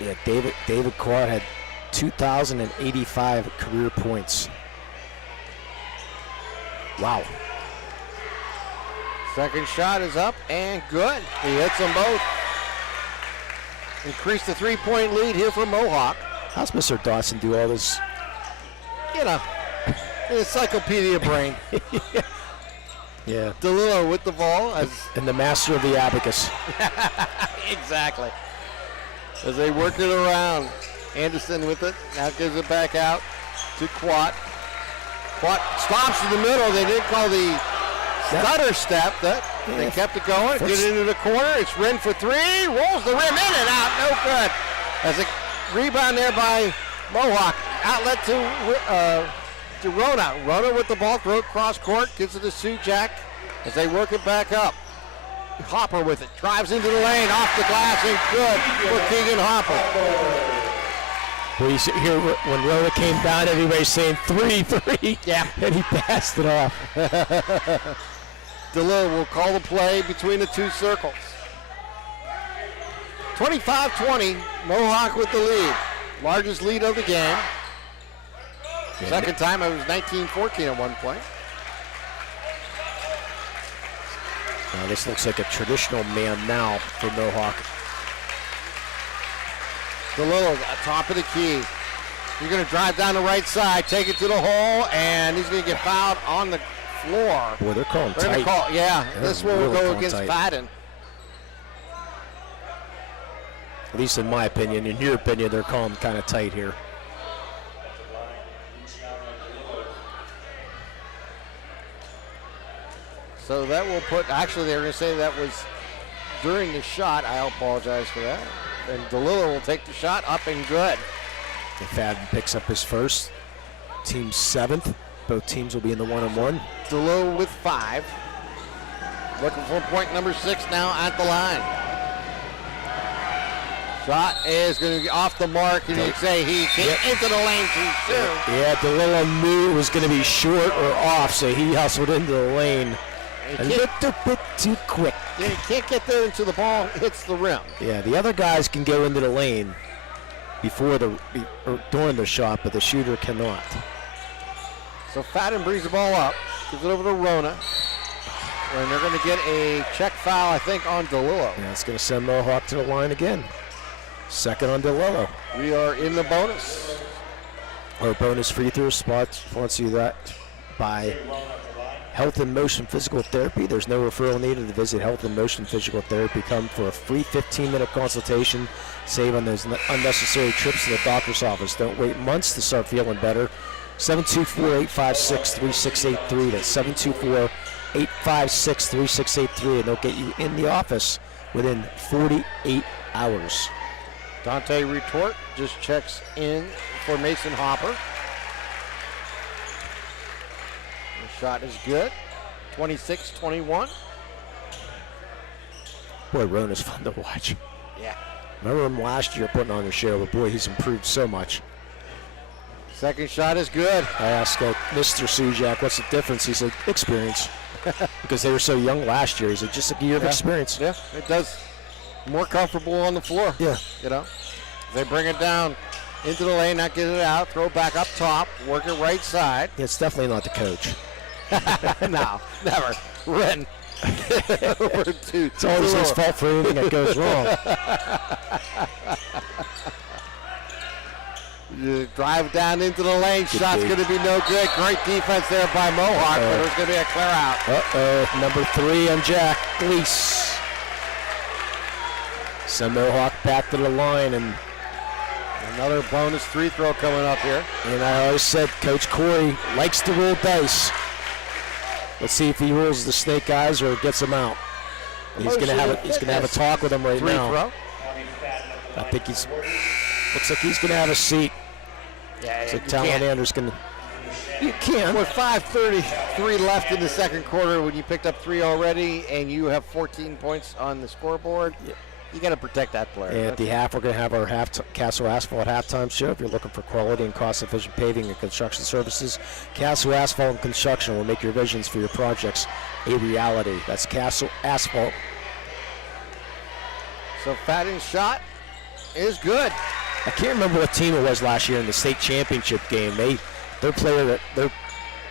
Yeah, David Quad had 2,085 career points. Wow. Second shot is up and good. He hits them both. Increase the three-point lead here for Mohawk. How's Mr. Dawson do all this? You know, encyclopedia brain. Yeah. DeLillo with the ball. And the master of the abacus. Exactly. As they work it around. Anderson with it. Now gives it back out to Quat. Quat stops in the middle. They didn't call the stutter step. They kept it going. Get into the corner. It's Wren for three. Rolls the rim in and out. No good. As a rebound there by Mohawk. Outlet to Rona. Rona with the ball. Throw it cross court. Gives it to Sujak as they work it back up. Hopper with it. Drives into the lane. Off the glass and good for Keegan Hopper. Well, you hear when Rona came down, everybody's saying 3-3. Yeah. And he passed it off. DeLillo will call the play between the two circles. 25-20, Mohawk with the lead. Largest lead of the game. Second time it was 19-14 at one point. Now this looks like a traditional man now for Mohawk. DeLillo at top of the key. He's going to drive down the right side, take it to the hole, and he's going to get fouled on the floor. Boy, they're calling tight. This one will go against Fadden. At least in my opinion. In your opinion, they're calling kind of tight here. So that will put, actually they were going to say that was during the shot. I apologize for that. And DeLillo will take the shot up and good. And Fadden picks up his first. Team 7th. Both teams will be in the one-on-one. DeLillo with 5. Looking for point number 6 now at the line. Shot is going to be off the mark, and you say he came into the lane too soon. Yeah, DeLillo knew it was going to be short or off, so he hustled into the lane a little bit too quick. Yeah, he can't get there until the ball hits the rim. Yeah, the other guys can go into the lane before or during the shot, but the shooter cannot. So Fadden brings the ball up, gives it over to Rona. And they're going to get a check foul, I think, on DeLillo. Yeah, it's going to send Mohawk to the line again. Second on DeLillo. We are in the bonus. Our bonus free throw spot, sponsored that by Health and Motion Physical Therapy. There's no referral needed to visit Health and Motion Physical Therapy. Come for a free 15-minute consultation. Save on those unnecessary trips to the doctor's office. Don't wait months to start feeling better. 724-856-3683. That's 724-856-3683. And they'll get you in the office within 48 hours. Dante Retort just checks in for Mason Hopper. The shot is good. 26-21. Boy, Rona's fun to watch. Yeah. Remember him last year putting on the show, but boy, he's improved so much. Second shot is good. I asked Mr. Sujak, what's the difference? He said, experience. Because they were so young last year. He said, just a year of experience. Yeah, it does. More comfortable on the floor. Yeah. You know, they bring it down into the lane, not get it out, throw it back up top, work it right side. Yeah, it's definitely not the coach. No, never. Wren. It's always his fault for anything that goes wrong. Drive down into the lane. Shot's going to be no good. Great defense there by Mohawk, but there's going to be a clear out. Number 3 on Jack Gleese. Send Mohawk back to the line, and another bonus free throw coming up here. And I always said Coach Corey likes to roll dice. Let's see if he rolls the snake eyes or gets them out. He's going to have a talk with him right now. Throw. I think looks like he's going to have a seat. Yeah, so Talon Anders going to. You can't. With 5:33 left in the second quarter, when you picked up 3 already and you have 14 points on the scoreboard, you got to protect that player. And at the half, we're going to have our Castle Asphalt halftime show. If you're looking for quality and cost-efficient paving and construction services, Castle Asphalt and Construction will make your visions for your projects a reality. That's Castle Asphalt. So Fadden's shot is good. I can't remember what team it was last year in the state championship game. Their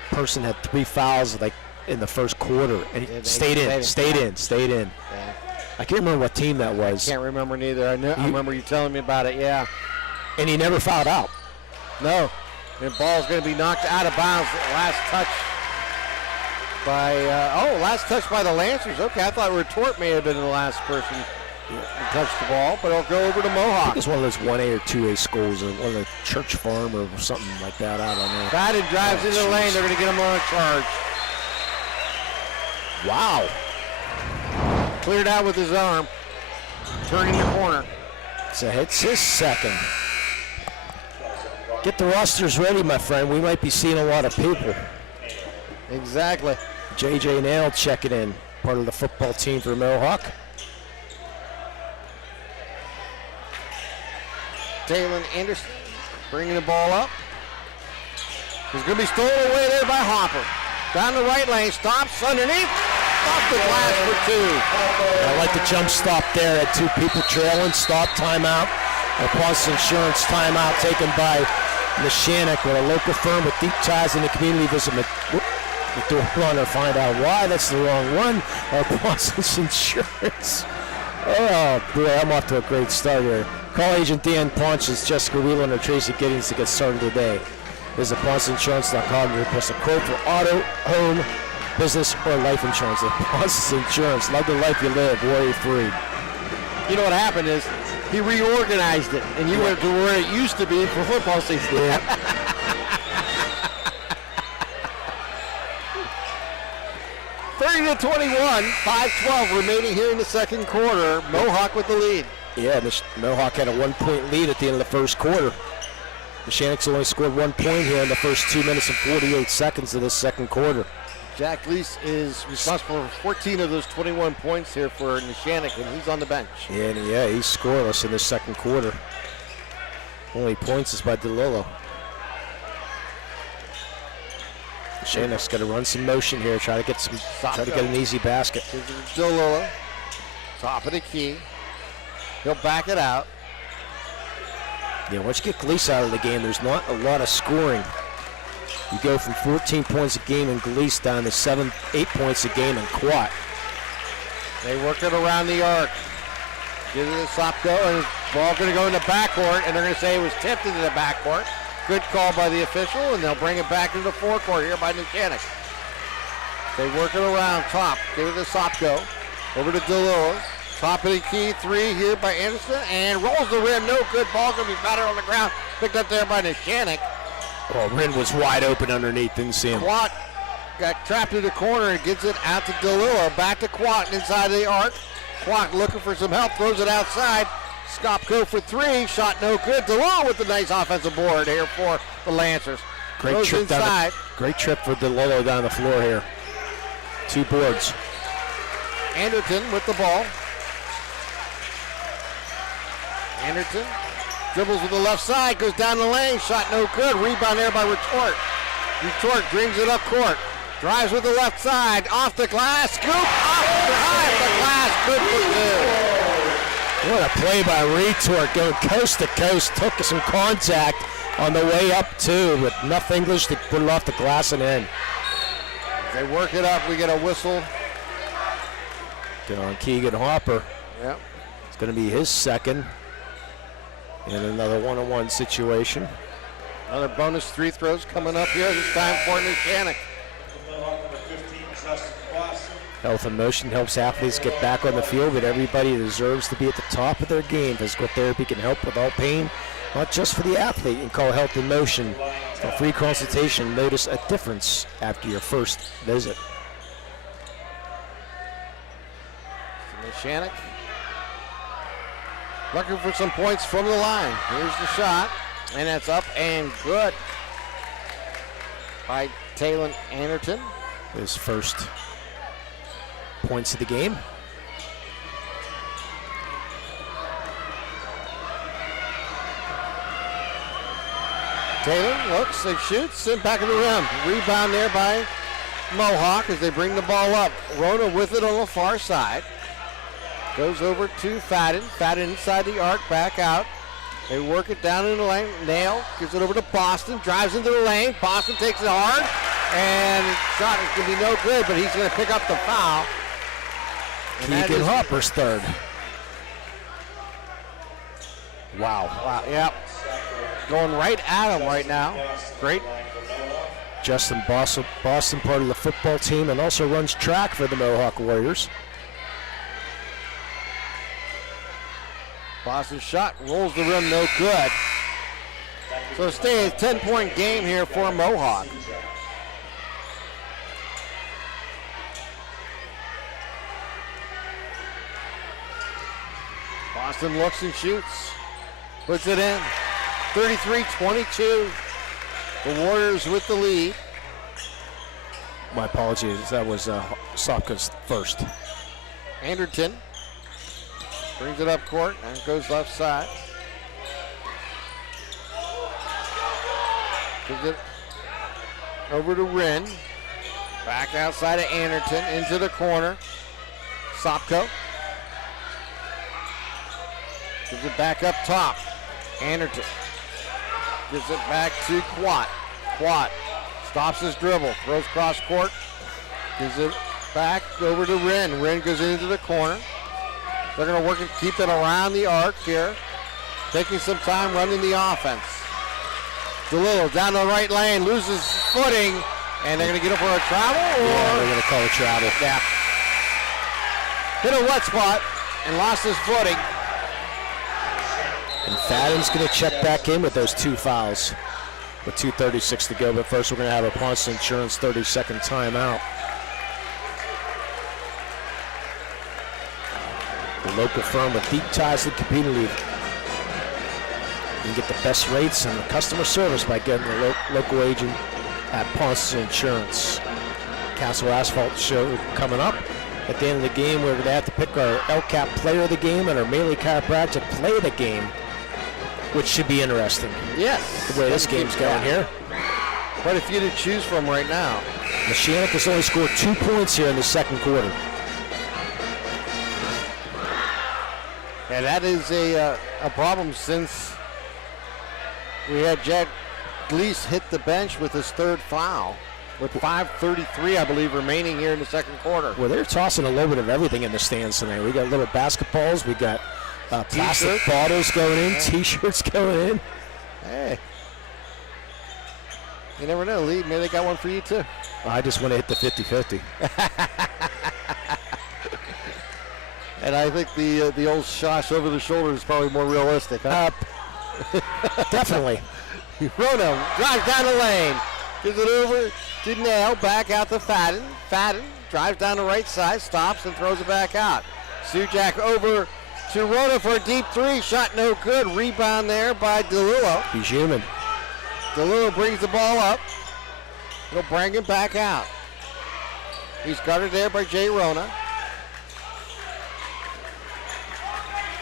person had 3 fouls like in the first quarter, and he stayed in. Yeah. I can't remember what team that was. I can't remember neither. I remember you telling me about it, yeah. And he never fouled out. No. And the ball's going to be knocked out of bounds. Last touch by the Lancers. Okay, I thought Retort may have been the last person to touch the ball, but it'll go over to Mohawk. I think it's one of those 1A or 2A schools, or one of the Church Farm or something like that. I don't know. Fadden drives into the lane. They're going to get him on a charge. Wow. Cleared out with his arm. Turning the corner. So it's his second. Get the rosters ready, my friend. We might be seeing a lot of people. Exactly. JJ Nail checking in. Part of the football team for Mohawk. Taylor Anderson bringing the ball up. He's going to be stolen away there by Hopper. Down the right lane, stops underneath. Off the glass for 2. I like the jump stop there at 2 people trailing. Stop, timeout. A Ponce Insurance timeout taken by Neshannock, with a local firm with deep ties in the community. Visit the door runner, find out why that's the wrong one. Or Ponce Insurance. Oh boy, I'm off to a great start here. Call Agent Dan Ponce, Jessica Whelan, or Tracy Giddings to get started today. Visit PonceInsurance.com to request a quote for auto, home, business, or life insurance. Ponce Insurance. Love the life you live. Worry free. You know what happened is he reorganized it, and you went to where it used to be for football season. Yeah. 30-21, 5:12 remaining here in the second quarter. Mohawk with the lead. Yeah, Mohawk had a 1-point lead at the end of the first quarter. Neshannock's only scored 1 point here in the first 2 minutes and 48 seconds of this second quarter. Jack Gleese is responsible for 14 of those 21 points here for Neshannock, and he's on the bench. Yeah, he's scoreless in this second quarter. Only points is by DeLillo. Neshannock's got to run some motion here, try to get an easy basket. DeLillo, top of the key. He'll back it out. Yeah, once you get Gleese out of the game, there's not a lot of scoring. You go from 14 points a game in Gleese down to 8 points a game in Quat. They work it around the arc. Give it to Sopko, and the ball going to go in the backcourt, and they're going to say it was tipped into the backcourt. Good call by the official, and they'll bring it back into the forecourt here by Neshannock. They work it around top. Give it to Sopko. Over to DeLillo. Top of the key, 3 here by Anderson, and rolls the rim. No good. Ball going to be battered on the ground. Picked up there by Neshannock. Oh, Rin was wide open underneath. Didn't see him. Quat got trapped in the corner and gets it out to DeLillo. Back to Quat inside the arc. Quat looking for some help. Throws it outside. Skopko for 3. Shot no good. DeLillo with the nice offensive board here for the Lancers. Great trip inside. Great trip for DeLillo down the floor here. 2 boards. Anderson with the ball. Anderson dribbles with the left side, goes down the lane, shot no good. Rebound there by Retort. Retort brings it up court. Drives with the left side, off the glass, scoop, off the glass, good for 2. What a play by Retort, going coast to coast, took some contact on the way up too, but enough English to put it off the glass and in. They work it up, we get a whistle. Good on Keegan Hopper. Yep. It's going to be his second in another one-on-one situation. Another bonus free throws coming up here, this time for Neshannock. Health and motion helps athletes get back on the field, but everybody deserves to be at the top of their game. Physical therapy can help without pain, not just for the athlete. And call Health and Motion for a free consultation. Notice a difference after your first visit. Neshannock looking for some points from the line. Here's the shot, and that's up and good by Talon Anderton. His first points of the game. Taylor looks and shoots and back of the rim. Rebound there by Mohawk as they bring the ball up. Rona with it on the far side. Goes over to Fadden. Fadden inside the arc, back out. They work it down in the lane. Nail gives it over to Boston. Drives into the lane. Boston takes it hard. And shot is going to be no good, but he's going to pick up the foul. Keegan Hopper's third. Wow. Yep. Going right at him right now. Great. Justin Boston, part of the football team, and also runs track for the Mohawk Warriors. Boston's shot rolls the rim, no good. So stay a 10-point game here for Mohawk. Boston looks and shoots. Puts it in. 33-22. The Warriors with the lead. My apologies, that was Sopka's first. Anderton brings it up court and goes left side. Gives it over to Wren. Back outside of Anderton into the corner. Sopko. Gives it back up top. Anderton gives it back to Quat. Quat stops his dribble, throws cross court, gives it back over to Wren. Wren goes into the corner. They're going to work and keep it around the arc here, taking some time running the offense. DeLillo down the right lane, loses footing, and they're going to get up for a travel? Yeah, they're going to call a travel. Yeah. Hit a wet spot and lost his footing. And Fadden's going to check back in with those two fouls with 2:36 to go. But first, we're going to have a Ponce Insurance 30-second timeout. The local firm with deep ties to the community. You can get the best rates and the customer service by getting a local agent at Ponce Insurance. Castle Asphalt show coming up. At the end of the game, we're going to have to pick our LCAP player of the game and our Melee Chiropractic play of the game, which should be interesting. Yes. The way this game's going here. Quite a few to choose from right now. Neshannock has only scored 2 points here in the second quarter. And that is a problem since we had Jack Gleese hit the bench with his third foul with 5:33, I believe, remaining here in the second quarter. Well, they're tossing a little bit of everything in the stands tonight. We got little basketballs. We got plastic bottles going in, T-shirts going in. Hey. You never know, Lee. Maybe they got one for you, too. I just want to hit the 50-50. And I think the old shosh over the shoulder is probably more realistic, huh? Definitely. Rono drives down the lane. Gives it over to Nail. Back out to Fadden. Fadden drives down the right side, stops, and throws it back out. Sujak over to Rono for a deep three. Shot no good. Rebound there by DeLillo. He's human. DeLillo brings the ball up. He'll bring him back out. He's guarded there by Jay Rona.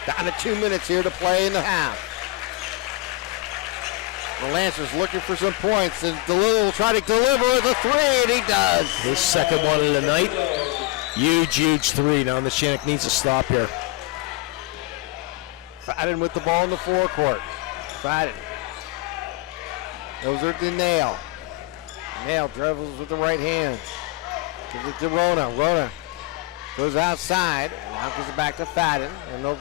Down to 2 minutes here to play in the half. The Lancers looking for some points, and DeLillo will try to deliver with a three, and he does. His second one of the night. Huge three. Now Neshannock needs to stop here. Fadden with the ball in the forecourt. Fadden. Those are to Nail. Nail dribbles with the right hand. Gives it to Rona. Rona goes outside, and now gives it back to Fadden, and they'll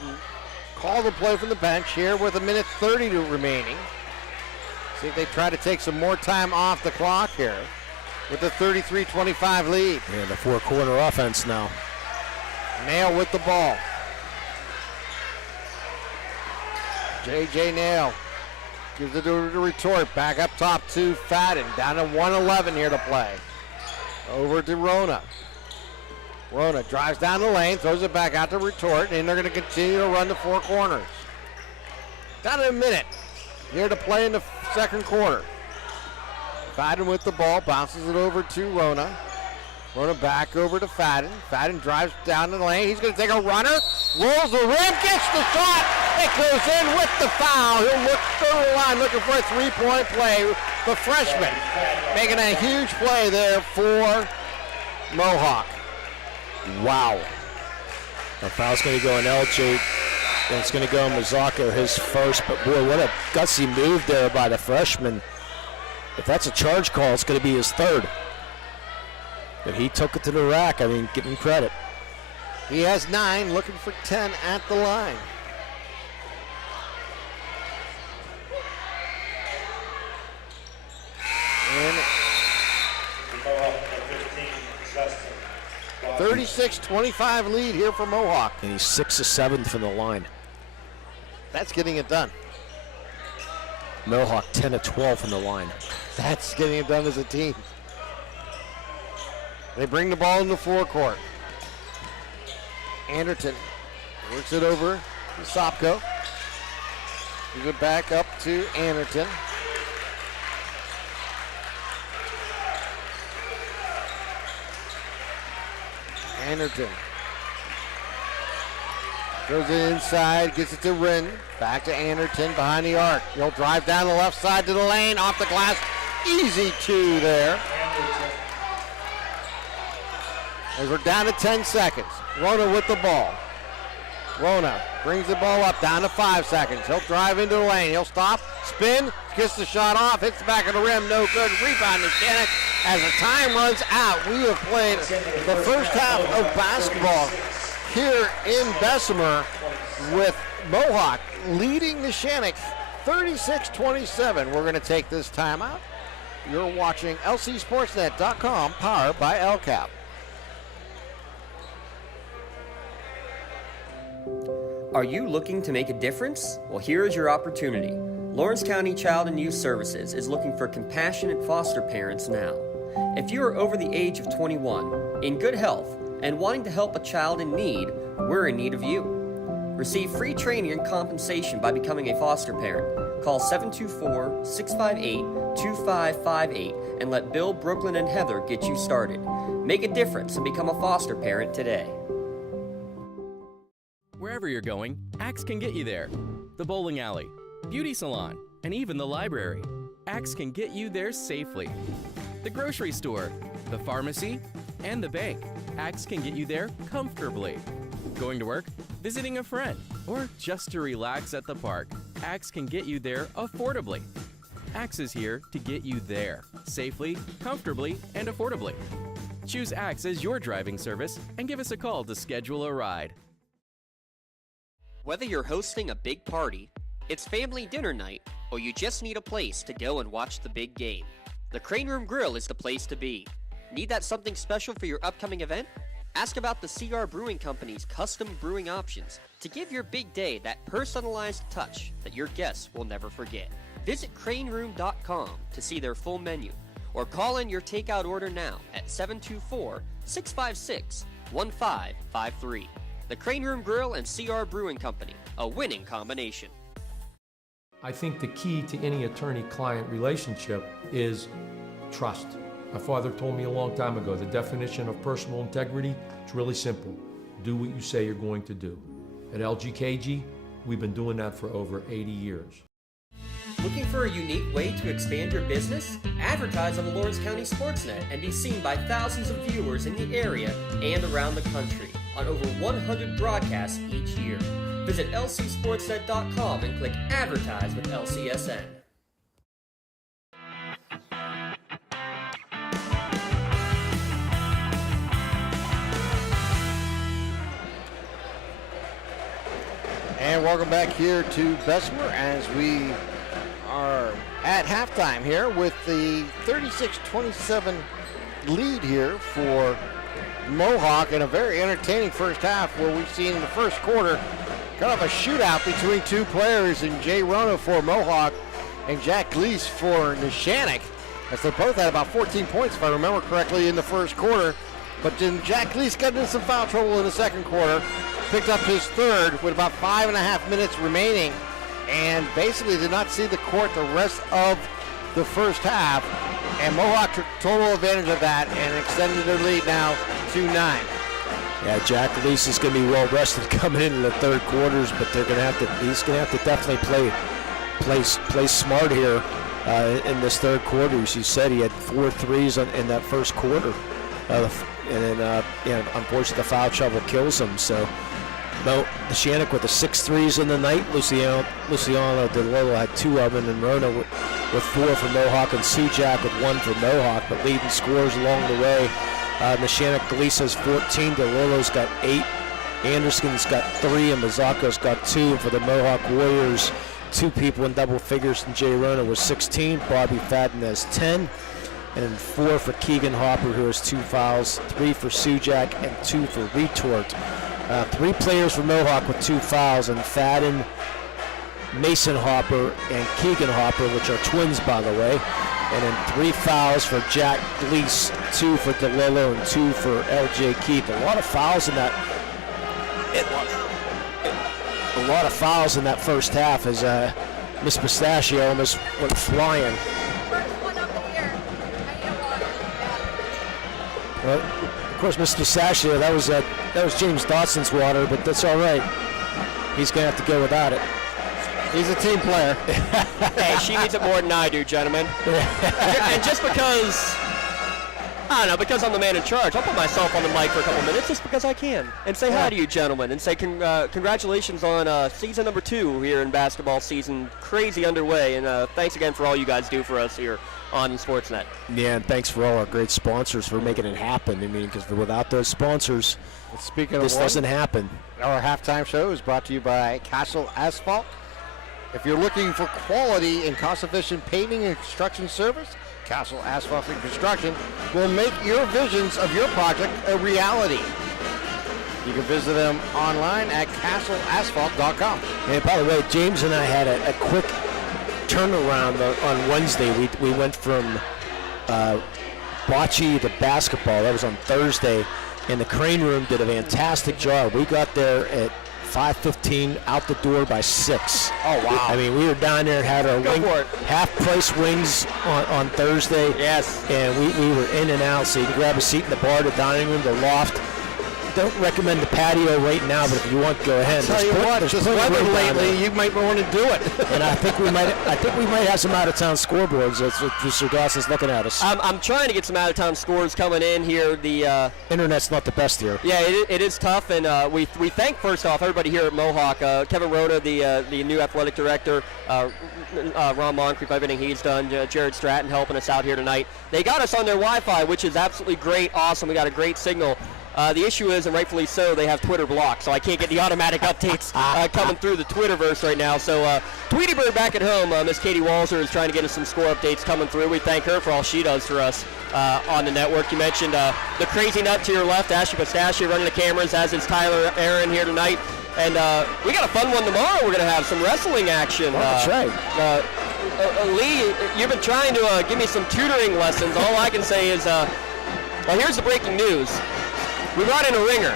call the play from the bench here with 1:30 remaining. think they try to take some more time off the clock here with the 33-25 lead. Yeah, the four-quarter offense now. Nail with the ball. J.J. Nail gives it to retort. Back up top to Fadden. Down to 1:11 here to play. Over to Rona. Rona drives down the lane, throws it back out to retort, and they're going to continue to run the four corners. Down to a minute here to play in the second quarter. Fadden with the ball, bounces it over to Rona. Rona back over to Fadden. Fadden drives down the lane. He's going to take a runner, rolls the rim, gets the shot. It goes in with the foul. He'll look through the line looking for a three-point play. The freshman making a huge play there for Mohawk. Wow. The foul's going to go on LJ. And it's going to go on Mazzocco, his first. But boy, what a gutsy move there by the freshman. If that's a charge call, it's going to be his third. But he took it to the rack. I mean, give him credit. He has 9, looking for 10 at the line. And 36-25 lead here for Mohawk. And he's 6 of 7 from the line. That's getting it done. Mohawk 10 of 12 from the line. That's getting it done as a team. They bring the ball in the forecourt. Anderton works it over to Sopko. Gives it back up to Anderton. Anderton throws it inside, gets it to Wren. Back to Anderton behind the arc. He'll drive down the left side to the lane, off the glass. Easy two there. As we're down to 10 seconds. Rona with the ball. Rona brings the ball up, down to 5 seconds. He'll drive into the lane. He'll stop, spin, gets the shot off, hits the back of the rim, no good. Rebound to Neshannock. As the time runs out, we have played the first half of basketball here in Bessemer with Mohawk leading Neshannock 36-27. We're going to take this timeout. You're watching LCSportsNet.com, powered by LCAP. Are you looking to make a difference? Well, here is your opportunity. Lawrence County Child and Youth Services is looking for compassionate foster parents now. If you are over the age of 21, in good health, and wanting to help a child in need, we're in need of you. Receive free training and compensation by becoming a foster parent. Call 724-658-2558 and let Bill, Brooklyn, and Heather get you started. Make a difference and become a foster parent today. Wherever you're going, Axe can get you there. The bowling alley, beauty salon, and even the library. Axe can get you there safely. The grocery store, the pharmacy, and the bank. Axe can get you there comfortably. Going to work, visiting a friend, or just to relax at the park. Axe can get you there affordably. Axe is here to get you there safely, comfortably, and affordably. Choose Axe as your driving service and give us a call to schedule a ride. Whether you're hosting a big party, it's family dinner night, or you just need a place to go and watch the big game, the Crane Room Grill is the place to be. Need that something special for your upcoming event? Ask about the CR Brewing Company's custom brewing options to give your big day that personalized touch that your guests will never forget. Visit craneroom.com to see their full menu, or call in your takeout order now at 724-656-1553. The Crane Room Grill and CR Brewing Company, a winning combination. I think the key to any attorney-client relationship is trust. My father told me a long time ago, the definition of personal integrity is really simple. Do what you say you're going to do. At LGKG, we've been doing that for over 80 years. Looking for a unique way to expand your business? Advertise on the Lawrence County SportsNet and be seen by thousands of viewers in the area and around the country on over 100 broadcasts each year. Visit lcsportsnet.com and click Advertise with LCSN. And welcome back here to Bessemer as we are at halftime here with the 36-27 lead here for Mohawk in a very entertaining first half where we've seen in the first quarter kind of a shootout between two players in Jay Rono for Mohawk and Jack Gleese for Neshannock, as they both had about 14 points if I remember correctly in the first quarter. But then Jack Gleese got into some foul trouble in the second quarter, picked up his third with about 5.5 minutes remaining, and basically did not see the court the rest of the first half. And Mohawk took total advantage of that and extended their lead now to 9. Yeah, Jack Gleese is going to be well rested coming into the third quarters, but he's going to have to definitely play smart here in this third quarter. As you said, he had 4 threes in that first quarter. And then, unfortunately, the foul trouble kills him. So, Neshannock with the 6 threes in the night. Luciano DeLillo had 2 of them, and Rona with 4 for Mohawk, and Sujak with 1 for Mohawk, but leading scores along the way. Neshannock Gleese has 14, DeLillo's got 8, Anderson's got 3, and Mazzaco's got 2. For the Mohawk Warriors, 2 people in double figures, and Jay Rona was 16, Bobby Fadden has 10. And 4 for Keegan Hopper, who has 2 fouls, 3 for Sujak, and 2 for Retort. 3 players for Mohawk with 2 fouls, and Fadden, Mason Hopper, and Keegan Hopper, which are twins, by the way. And then 3 fouls for Jack Gleese, 2 for DeLillo, and 2 for L.J. Keith. A lot of fouls in that. A lot of fouls in that first half as Miss Pistachio almost went flying. Well, of course, Mr. Sasha, that was James Dotson's water, but that's all right. He's going to have to go without it. He's a team player. Hey, she needs it more than I do, gentlemen. And just because, I don't know, because I'm the man in charge, I'll put myself on the mic for a couple minutes just because I can. And say hi to you, gentlemen, and say congratulations on season number 2 here in basketball season. Crazy underway, and thanks again for all you guys do for us here on SportsNet. Yeah, and thanks for all our great sponsors for making it happen. I mean, because without those sponsors, this doesn't happen. Our halftime show is brought to you by Castle Asphalt. If you're looking for quality and cost-efficient painting and construction service, Castle Asphalt and Construction will make your visions of your project a reality. You can visit them online at castleasphalt.com. And by the way, James and I had a quick turnaround on Wednesday. We went from bocce to basketball. That was on Thursday, and the Crane Room did a fantastic job. We got there at 5:15, out the door by 6. Oh, wow. I mean, we were down there and had our half-price wings on Thursday. Yes. And we were in and out, so you can grab a seat in the bar, the dining room, the loft. Don't recommend the patio right now, but if you want, go ahead. Tell you what, this weather lately, you might want to do it. And I think we might have some out-of-town scoreboards. That's what Mr. Dawson's looking at us. I'm trying to get some out-of-town scores coming in here. The internet's not the best here. Yeah, it is tough, and we thank first off everybody here at Mohawk. Kevin Rona, the new athletic director, Ron Moncrief, everything he's done, Jared Stratton helping us out here tonight. They got us on their Wi-Fi, which is absolutely great, awesome. We got a great signal. The issue is, and rightfully so, they have Twitter blocked, so I can't get the automatic updates coming through the Twitterverse right now. So Tweety Bird back at home, Miss Katie Walzer is trying to get us some score updates coming through. We thank her for all she does for us on the network. You mentioned the crazy nut to your left, Ashley Pistachio, running the cameras, as is Tyler Aaron here tonight. And we got a fun one tomorrow. We're going to have some wrestling action. That's right. Lee, you've been trying to give me some tutoring lessons. All I can say is, well, here's the breaking news. We brought in a ringer.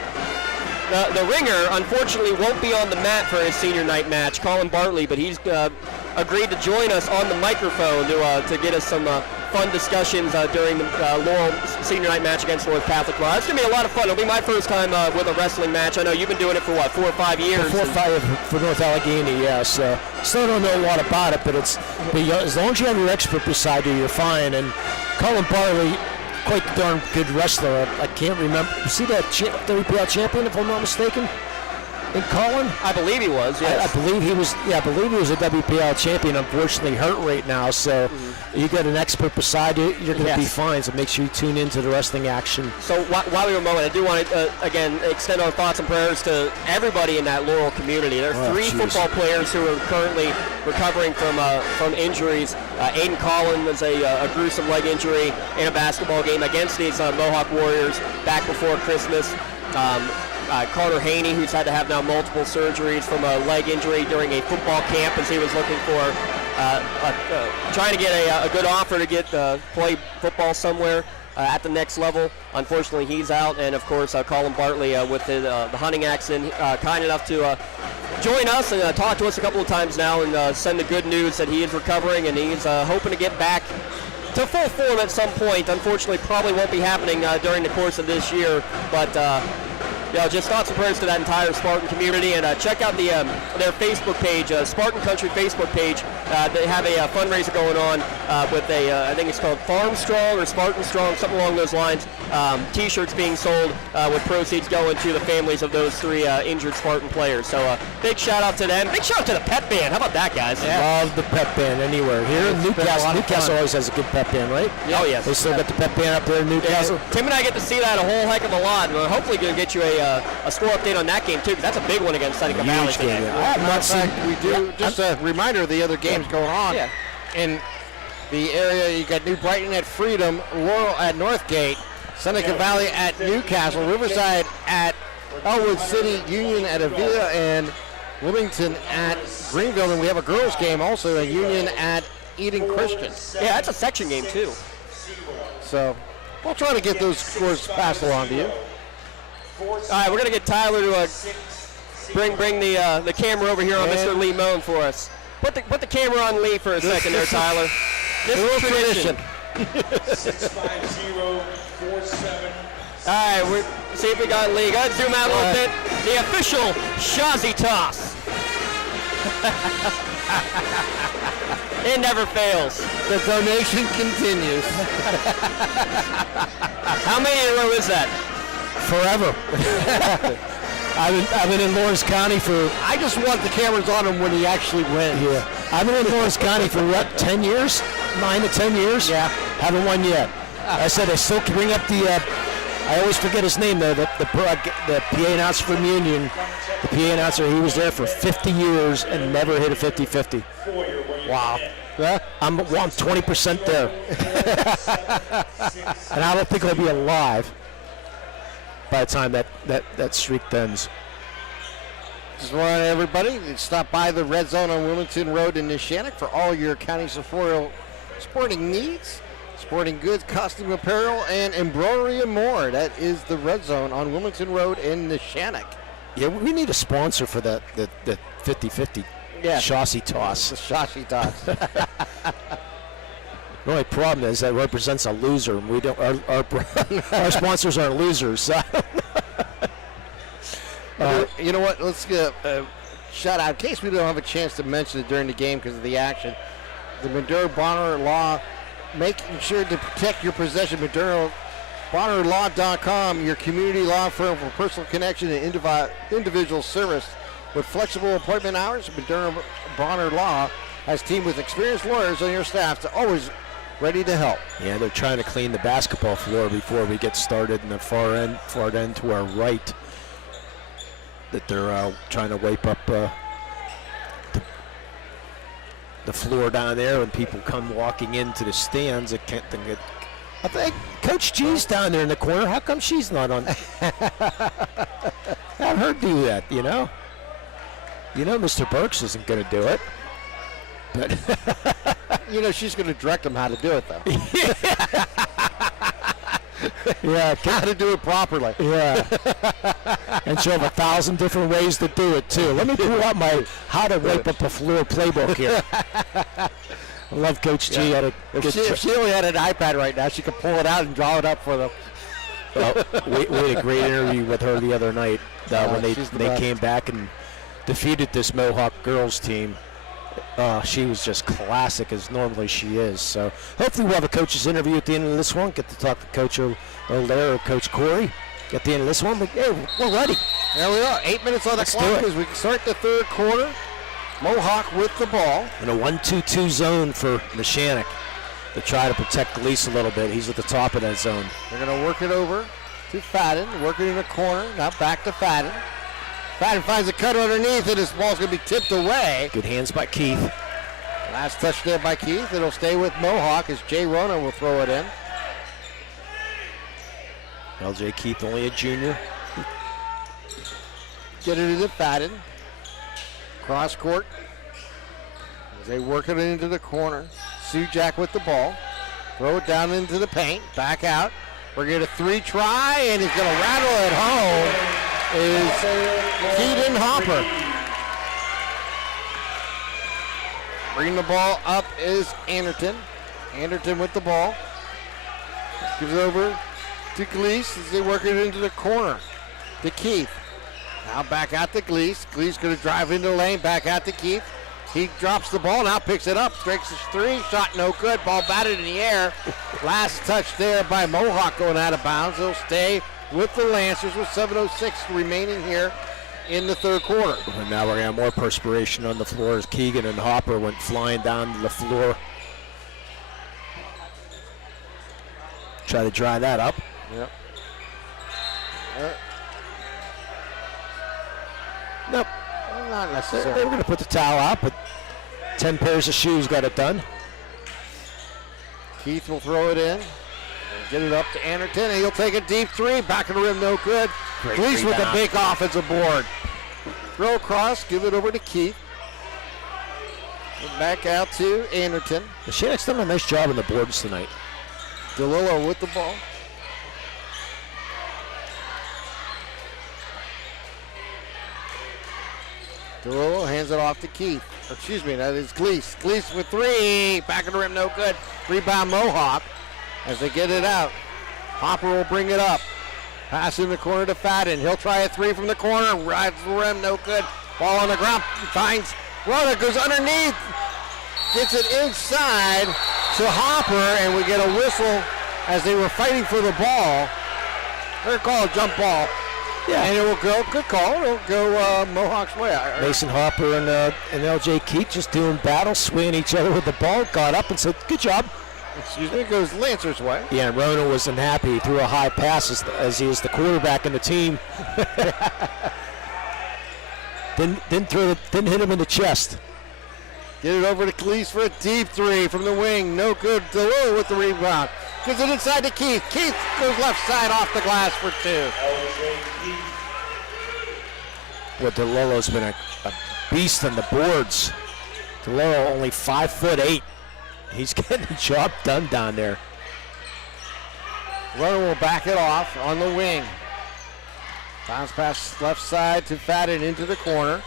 The ringer, unfortunately, won't be on the mat for his senior night match, Colin Bartley, but he's agreed to join us on the microphone to get us some fun discussions during the Laurel senior night match against North Catholic Law. It's going to be a lot of fun. It'll be my first time with a wrestling match. I know you've been doing it for, 4 or 5 years? 4 or 5 for North Allegheny, yes. Still don't know a lot about it, but as long as you have your expert beside you, you're fine. And Colin Bartley, quite the darn good wrestler. I can't remember. Was he the WPIAL champion, if I'm not mistaken? in Colin? I believe he was. Yes. I believe he was. Yeah, I believe he was a WPIAL champion. Unfortunately, hurt right now. So you got an expert beside you. You're going to be fine. So make sure you tune into the wrestling action. So while we were moment, I do want to again extend our thoughts and prayers to everybody in that Laurel community. There are 3 football players who are currently recovering from injuries. Aiden Collin was a gruesome leg injury in a basketball game against these Mohawk Warriors back before Christmas. Carter Haney, who's had to have now multiple surgeries from a leg injury during a football camp as he was looking for trying to get a good offer to play football somewhere at the next level. Unfortunately, he's out. And, of course, Colin Bartley with the hunting accident, kind enough to join us and talk to us a couple of times now and send the good news that he is recovering and he's hoping to get back to full form at some point. Unfortunately, probably won't be happening during the course of this year, but just thoughts and prayers to that entire Spartan community, and check out their Facebook page, Spartan Country Facebook page. They have a fundraiser going on with I think it's called Farm Strong or Spartan Strong, something along those lines. T-shirts being sold with proceeds going to the families of those 3 injured Spartan players. So big shout out to them. Big shout out to the pep band. How about that, guys? Love the pep band anywhere. Here in Newcastle, Newcastle always has a good pep band, right? Oh, yes. They still got the pep band up there in Newcastle. Yeah, Tim and I get to see that a whole heck of a lot. We're hopefully going to get you a score update on that game, too, because that's a big one against Seneca Valley today. I have not seen. We do. Just a reminder of the other games going on. Yeah. In the area, you got New Brighton at Freedom, Laurel at Northgate, Seneca Valley at Newcastle, Riverside at Elwood City, Union at Avila, and Wilmington at Greenville. And we have a girls' game also, a Union at Eden Christian. Yeah, that's a section game, too. So we'll try to get those scores passed along to you. All right, we're going to get Tyler to bring the camera over here on Mr. Lee Moan for us. Put the camera on Lee for a second there, Tyler. This is tradition. 650-47. All right, we'll see if we got Lee. Go ahead, zoom out a little bit. The official Shazi toss. It never fails. The donation continues. How many in a row is that? Forever. I've been in Lawrence County for... I just want the cameras on him when he actually wins. Yeah. I've been in Lawrence County for, 10 years? 9 to 10 years? Yeah. Haven't won yet. I said I still can bring up the... I always forget his name, though. The PA announcer from Union. The PA announcer, he was there for 50 years and never hit a 50-50. Wow. Yeah? I'm 20% there. And I don't think I'll be alive by the time that streak ends. Just want everybody to stop by the Red Zone on Wilmington Road in Neshannock for all your county sporting needs, sporting goods, costume apparel, and embroidery and more. That is the Red Zone on Wilmington Road in Neshannock. Yeah, we need a sponsor for the 50-50 chassis toss. The chassis toss. The only problem is that represents a loser, and we don't. Our sponsors aren't losers. So. You know what? Let's get a shout out in case we don't have a chance to mention it during the game because of the action. The Maduro Bonner Law, making sure to protect your possession. MaduroBonnerLaw.com, your community law firm for personal connection and individual service with flexible appointment hours. Maduro Bonner Law has a team with experienced lawyers on your staff to always ready to help. Yeah, they're trying to clean the basketball floor before we get started in the far end to our right. That they're trying to wipe up the floor down there, and people come walking into the stands. I think Coach G's down there in the corner. How come she's not on? Have her do that, you know. Mr. Burks isn't going to do it. But she's going to direct them how to do it, though. Yeah, how to do it properly. Yeah. And she'll have 1,000 different ways to do it, too. Let me pull out my how to wipe up a floor playbook here. I love Coach G. Yeah. If she only had an iPad right now, she could pull it out and draw it up for them. Well, we had a great interview with her the other night when they came back and defeated this Mohawk girls team. She was just classic as normally she is. So hopefully we'll have a coach's interview at the end of this one. Get to talk to Coach O'Leary or Coach Corey. Get the end of this one, but hey, we're ready. There we are. 8 minutes on the clock as we start the third quarter. Mohawk with the ball. In a 1-2-2 zone for Neshannock to try to protect Gleese a little bit. He's at the top of that zone. They're going to work it over to Fadden. Work it in the corner. Now back to Fadden. Fadden finds a cutter underneath it. This ball's going to be tipped away. Good hands by Keith. Last touch there by Keith. It'll stay with Mohawk as Jay Rona will throw it in. LJ Keith, only a junior. Get it into Fadden. Cross court. As they work it into the corner. Sujak with the ball. Throw it down into the paint. Back out. We're going to 3 try, and he's going to rattle it home. Is Keaton Hopper. Bringing the ball up is Anderton. Anderton with the ball. Gives it over to Gleese as they work it into the corner to Keith. Now back out to Gleese. Gleese going to drive into the lane. Back out to Keith. He drops the ball, now picks it up, strikes his 3, shot no good, ball batted in the air. Last touch there by Mohawk going out of bounds. He'll stay with the Lancers with 7:06 remaining here in the third quarter. And now we're going to have more perspiration on the floor as Keegan and Hopper went flying down to the floor. Try to dry that up. Yep. Nope. Not necessarily. They were going to put the towel out, but 10 pairs of shoes got it done. Keith will throw it in. Get it up to Anderton, and he'll take a deep 3. Back of the rim, no good. Gleese with a big offensive board. Throw across, give it over to Keith. And back out to Anderton. Neshannock's done a nice job on the boards tonight. DeLillo with the ball. DeLillo hands it off to Keith. Excuse me, that is Gleese. Gleese with 3. Back of the rim, no good. Rebound Mohawk as they get it out. Hopper will bring it up. Pass in the corner to Fadden. He'll try a 3 from the corner. Rides the rim, no good. Ball on the ground. Finds Rona, goes underneath. Gets it inside to Hopper, and we get a whistle as they were fighting for the ball. They're called a jump ball. Yeah, and it will go, good call, it'll go Mohawk's way. Mason Hopper and LJ Keith just doing battle, swinging each other with the ball, got up and said, good job. Excuse me, it goes Lancer's way. Yeah, and Rona wasn't happy. He threw a high pass as he is the quarterback in the team. didn't hit him in the chest. Get it over to Gleese for a deep 3 from the wing, no good. DeLillo with the rebound. Gives it inside to Keith. Keith goes left side off the glass for 2. Well, DeLillo's been a beast on the boards. DeLillo only 5'8". He's getting the job done down there. Runner will back it off on the wing. Bounce pass left side to Fadden into the corner.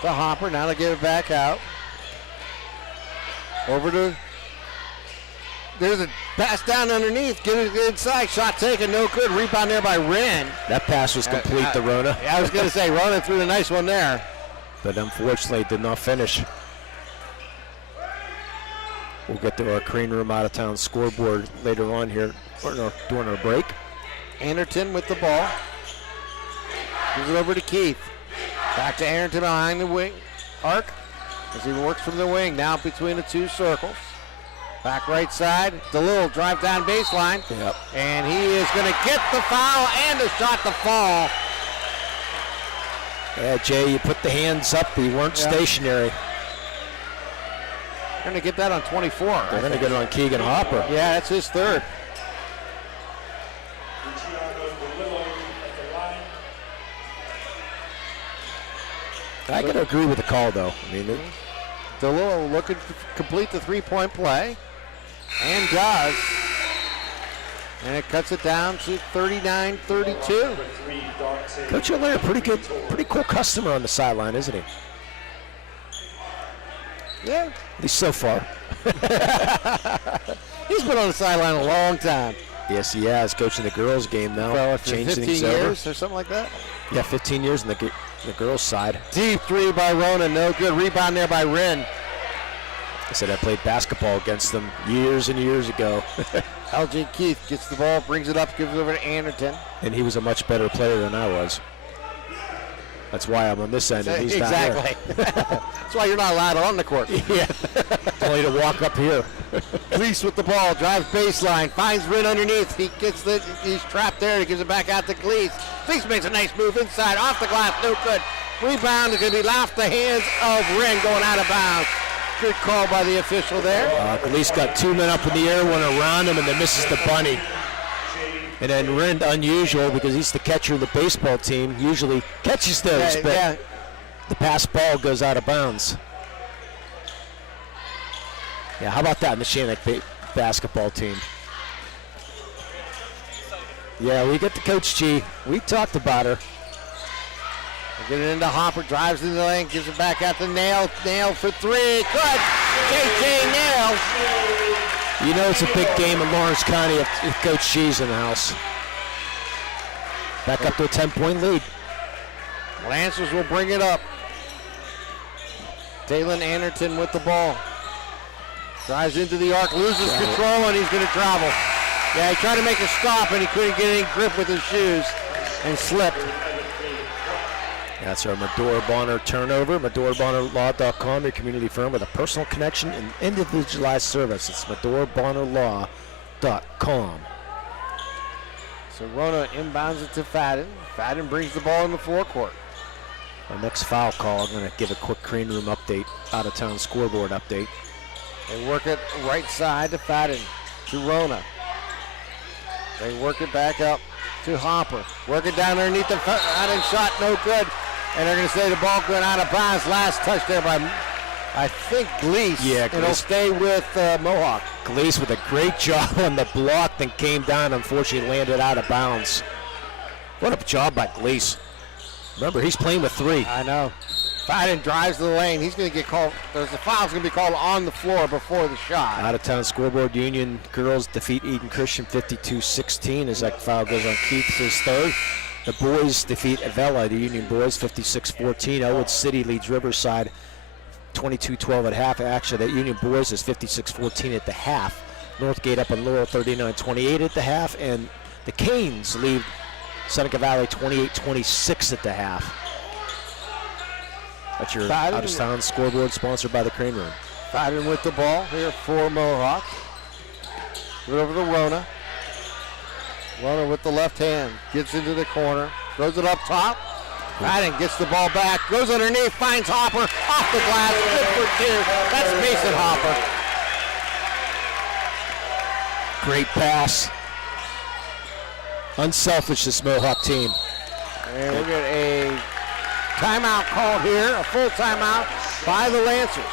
To Hopper, now they give it back out. Over to, there's a pass down underneath, get it inside, shot taken, no good, rebound there by Wren. That pass was complete to Rona. I was going to say, Rona threw a nice one there. But unfortunately did not finish. We'll get to our Crane Room out of town scoreboard later on here during our break. Anderton with the ball. Gives it over to Keith. Back to Anderton behind the wing arc. As he works from the wing, now between the 2 circles. Back right side, DeLillo drive down baseline. Yep. And he is going to get the foul and a shot to fall. Yeah, Jay, you put the hands up, but you weren't stationary. They're going to get that on 24. They're going to get it on Keegan Hopper. Yeah, that's his 3rd. I got to agree with the call, though. I mean, DeLillo looking to complete the 3-point play, and does. And it cuts it down to 39-32. Coach O'Leary, pretty cool customer on the sideline, isn't he? Yeah. At least so far. He's been on the sideline a long time. Yes, he has. Coaching the girls' game now. Well, for Changed 15 things years over. or something like that. Yeah, 15 years on the girls' side. Deep 3 by Rona, no good. Rebound there by Wren. I said I played basketball against them years and years ago. LJ Keith gets the ball, brings it up, gives it over to Anderton. And he was a much better player than I was. That's why I'm on this end and he's exactly. down there. That's why you're not allowed on the court. Yeah. Only to walk up here. Gleese with the ball, drives baseline, finds Wren underneath. He's trapped there. He gives it back out to Gleese. Gleese makes a nice move inside, off the glass, no good. Rebound is going to be off the hands of Wren, going out of bounds. Good call by the official there. Gleese got 2 men up in the air, one around him, and then misses the bunny. And then Wren, unusual because he's the catcher of the baseball team, usually catches those, but the pass ball goes out of bounds. Yeah, how about that Neshannock basketball team? Yeah, we get the Coach G. We talked about her. Get it into Hopper, drives in the lane, gives it back out to Nail. Nail for three. Good. JJ Nail. You know it's a big game in Lawrence County if Coach G's in the house. Back up to a 10-point lead. Lancers will bring it up. Dalen Anderton with the ball. Drives into the arc, loses control, and he's going to travel. Yeah, he tried to make a stop, and he couldn't get any grip with his shoes and slipped. That's our Medora Bonner turnover. MedoraBonnerLaw.com, your community firm with a personal connection and individualized service. It's MedoraBonnerLaw.com. So Rona inbounds it to Fadden. Fadden brings the ball in the forecourt. Our next foul call, I'm going to give a quick green room update, out-of-town scoreboard update. They work it right side to Fadden, to Rona. They work it back up to Hopper. Work it down underneath the Fadden shot, no good. And they're going to say the ball going out of bounds. Last touch there by, I think, Gleese. Yeah, and it'll stay with Mohawk. Gleese with a great job on the block, then came down, unfortunately landed out of bounds. What a job by Gleese. Remember, he's playing with three. I know. Fadden drives to the lane. He's going to get called. There's a foul's going to be called on the floor before the shot. Out-of-town scoreboard, Union girls defeat Eden Christian 52-16 as that foul goes on Keith, his third. The boys defeat Avella, the Union boys, 56-14. Elwood City leads Riverside 22-12 at half. Actually, that Union boys is 56-14 at the half. Northgate up on Laurel 39-28 at the half. And the Canes lead Seneca Valley 28-26 at the half. That's your out-of-town scoreboard sponsored by the Crane Room. Fadden with the ball here for Mohawk. Right over to Rona. Rona with the left hand. Gets into the corner. Throws it up top. Fadden gets the ball back. Goes underneath. Finds Hopper. Off the glass. Good for two. That's Mason Hopper. Great pass. Unselfish, this Mohawk team. And we get a timeout called here. A full timeout by the Lancers.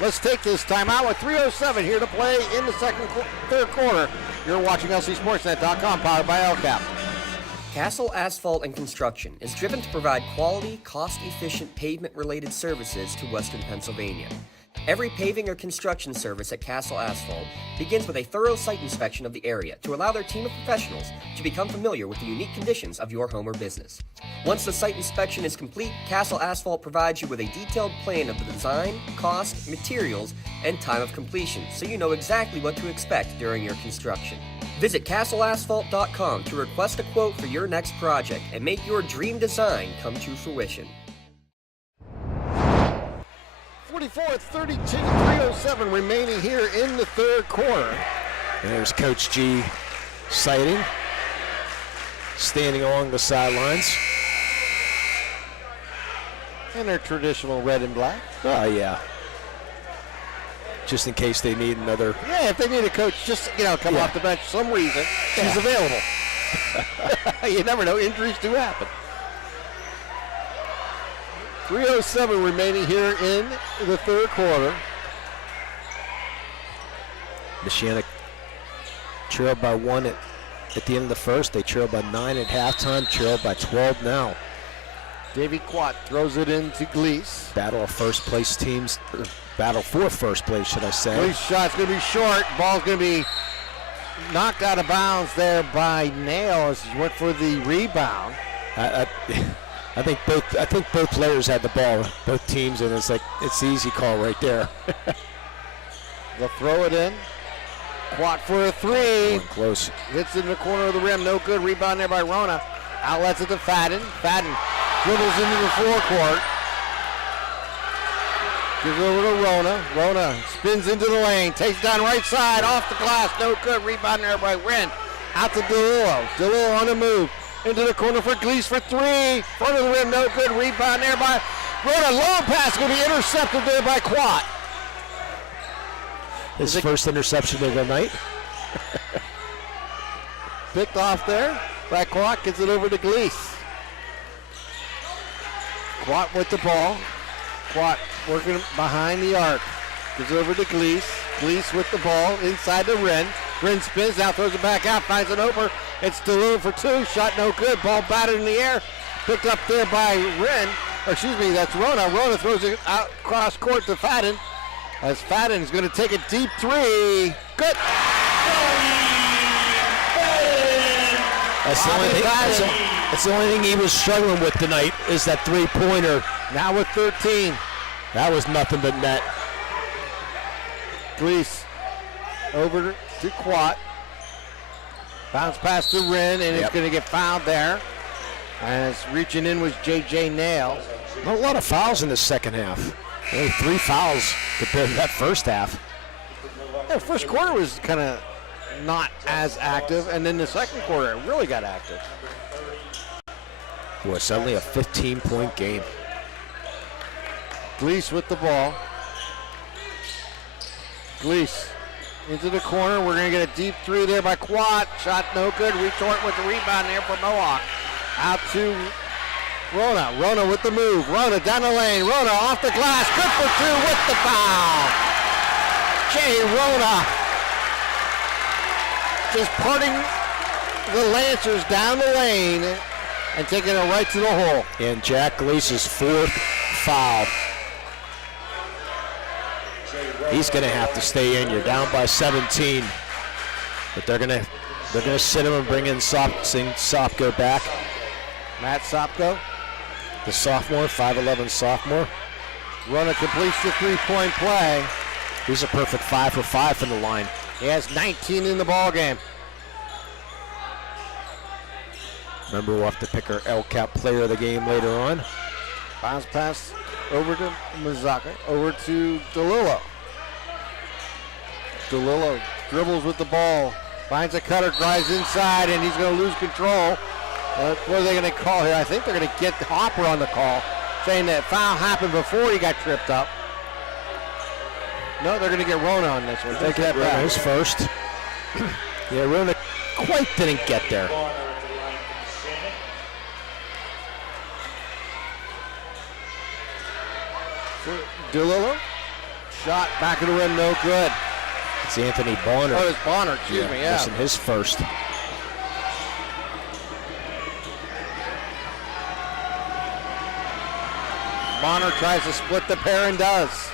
Let's take this timeout with 3:07 here to play in the third quarter. You're watching LCSportsNet.com, powered by LCAP. Castle Asphalt and Construction is driven to provide quality, cost-efficient pavement-related services to Western Pennsylvania. Every paving or construction service at Castle Asphalt begins with a thorough site inspection of the area to allow their team of professionals to become familiar with the unique conditions of your home or business. Once the site inspection is complete, Castle Asphalt provides you with a detailed plan of the design, cost, materials, and time of completion, so you know exactly what to expect during your construction. Visit castleasphalt.com to request a quote for your next project and make your dream design come to fruition. 44-32, 3:07 remaining here in the third quarter. And there's Coach G sighting, standing along the sidelines. And their traditional red and black. Oh, yeah. Just in case they need another. Yeah, if they need a coach, just, come off the bench for some reason, she's available. You never know, injuries do happen. 3:07 remaining here in the third quarter. Neshannock trailed by 1 at the end of the first. They trailed by 9 at halftime, trailed by 12 now. Davey Quat throws it into Gleese. Battle of first place teams, battle for first place, should I say. Gleese shot's going to be short. Ball's going to be knocked out of bounds there by Nail as he went for the rebound. I I think both players had the ball, both teams, and it's the easy call right there. They'll throw it in. Quat for a three. Close. Hits in the corner of the rim. No good. Rebound there by Rona. Outlets it to Fadden. Fadden dribbles into the forecourt. Gives it over to Rona. Rona spins into the lane. Takes down right side. Off the glass. No good. Rebound there by Wren. Out to DeLillo. DeLillo on the move. Into the corner for Gleese for three. Front of the rim. No good. Rebound there by Rona. Long pass going to be intercepted there by Quat. His first interception of the night. Picked off there by Quat. Gets it over to Gleese. Quat with the ball. Quat working behind the arc. Gives it over to Gleese. Gleese with the ball inside the Wren. Wren spins out, throws it back out, finds an opener. It's DeLillo for two. Shot no good. Ball batted in the air. Picked up there by Wren. Or excuse me, that's Rona. Rona throws it out cross court to Fadden. As Fadden is going to take a deep three. Good. That's the only thing he was struggling with tonight is that three-pointer. Now with 13. That was nothing but net. Gleese over to Quat. Bounce pass to Wren, and it's going to get fouled there. And it's reaching in was J.J. Nail. Not a lot of fouls in the second half. Only 3 fouls compared to that first half. Yeah, first quarter was kind of not as active, and then the second quarter it really got active. Boy, suddenly a 15-point game. Gleese with the ball. Gleese into the corner. We're going to get a deep three there by Quat. Shot no good. Retort with the rebound there for Mohawk. Out to Rona. Rona with the move. Rona down the lane. Rona off the glass. Good for two with the foul. Jay Rona just parting the Lancers down the lane and taking it right to the hole. And Jack Gleese's 4th foul. He's going to have to stay in. You're down by 17, but they're going to sit him and bring in Sopko back. Matt Sopko, the sophomore, 5'11" sophomore. Rona completes the three-point play. He's a perfect 5 for 5 from the line. He has 19 in the ball game. Remember, we'll have to pick our LCAP player of the game later on. Bounce pass over to Mizaka, over to DeLillo. DeLillo dribbles with the ball, finds a cutter, drives inside, and he's going to lose control. What are they going to call here? I think they're going to get Hopper on the call, saying that foul happened before he got tripped up. No, they're going to get Rona on this one. Take that back. His first. Yeah, Rona quite didn't get there. DeLillo, shot back of the rim, no good. It's Anthony Bonner. Oh, it's Bonner, excuse me, yeah. Missing his first. Bonner tries to split the pair and does.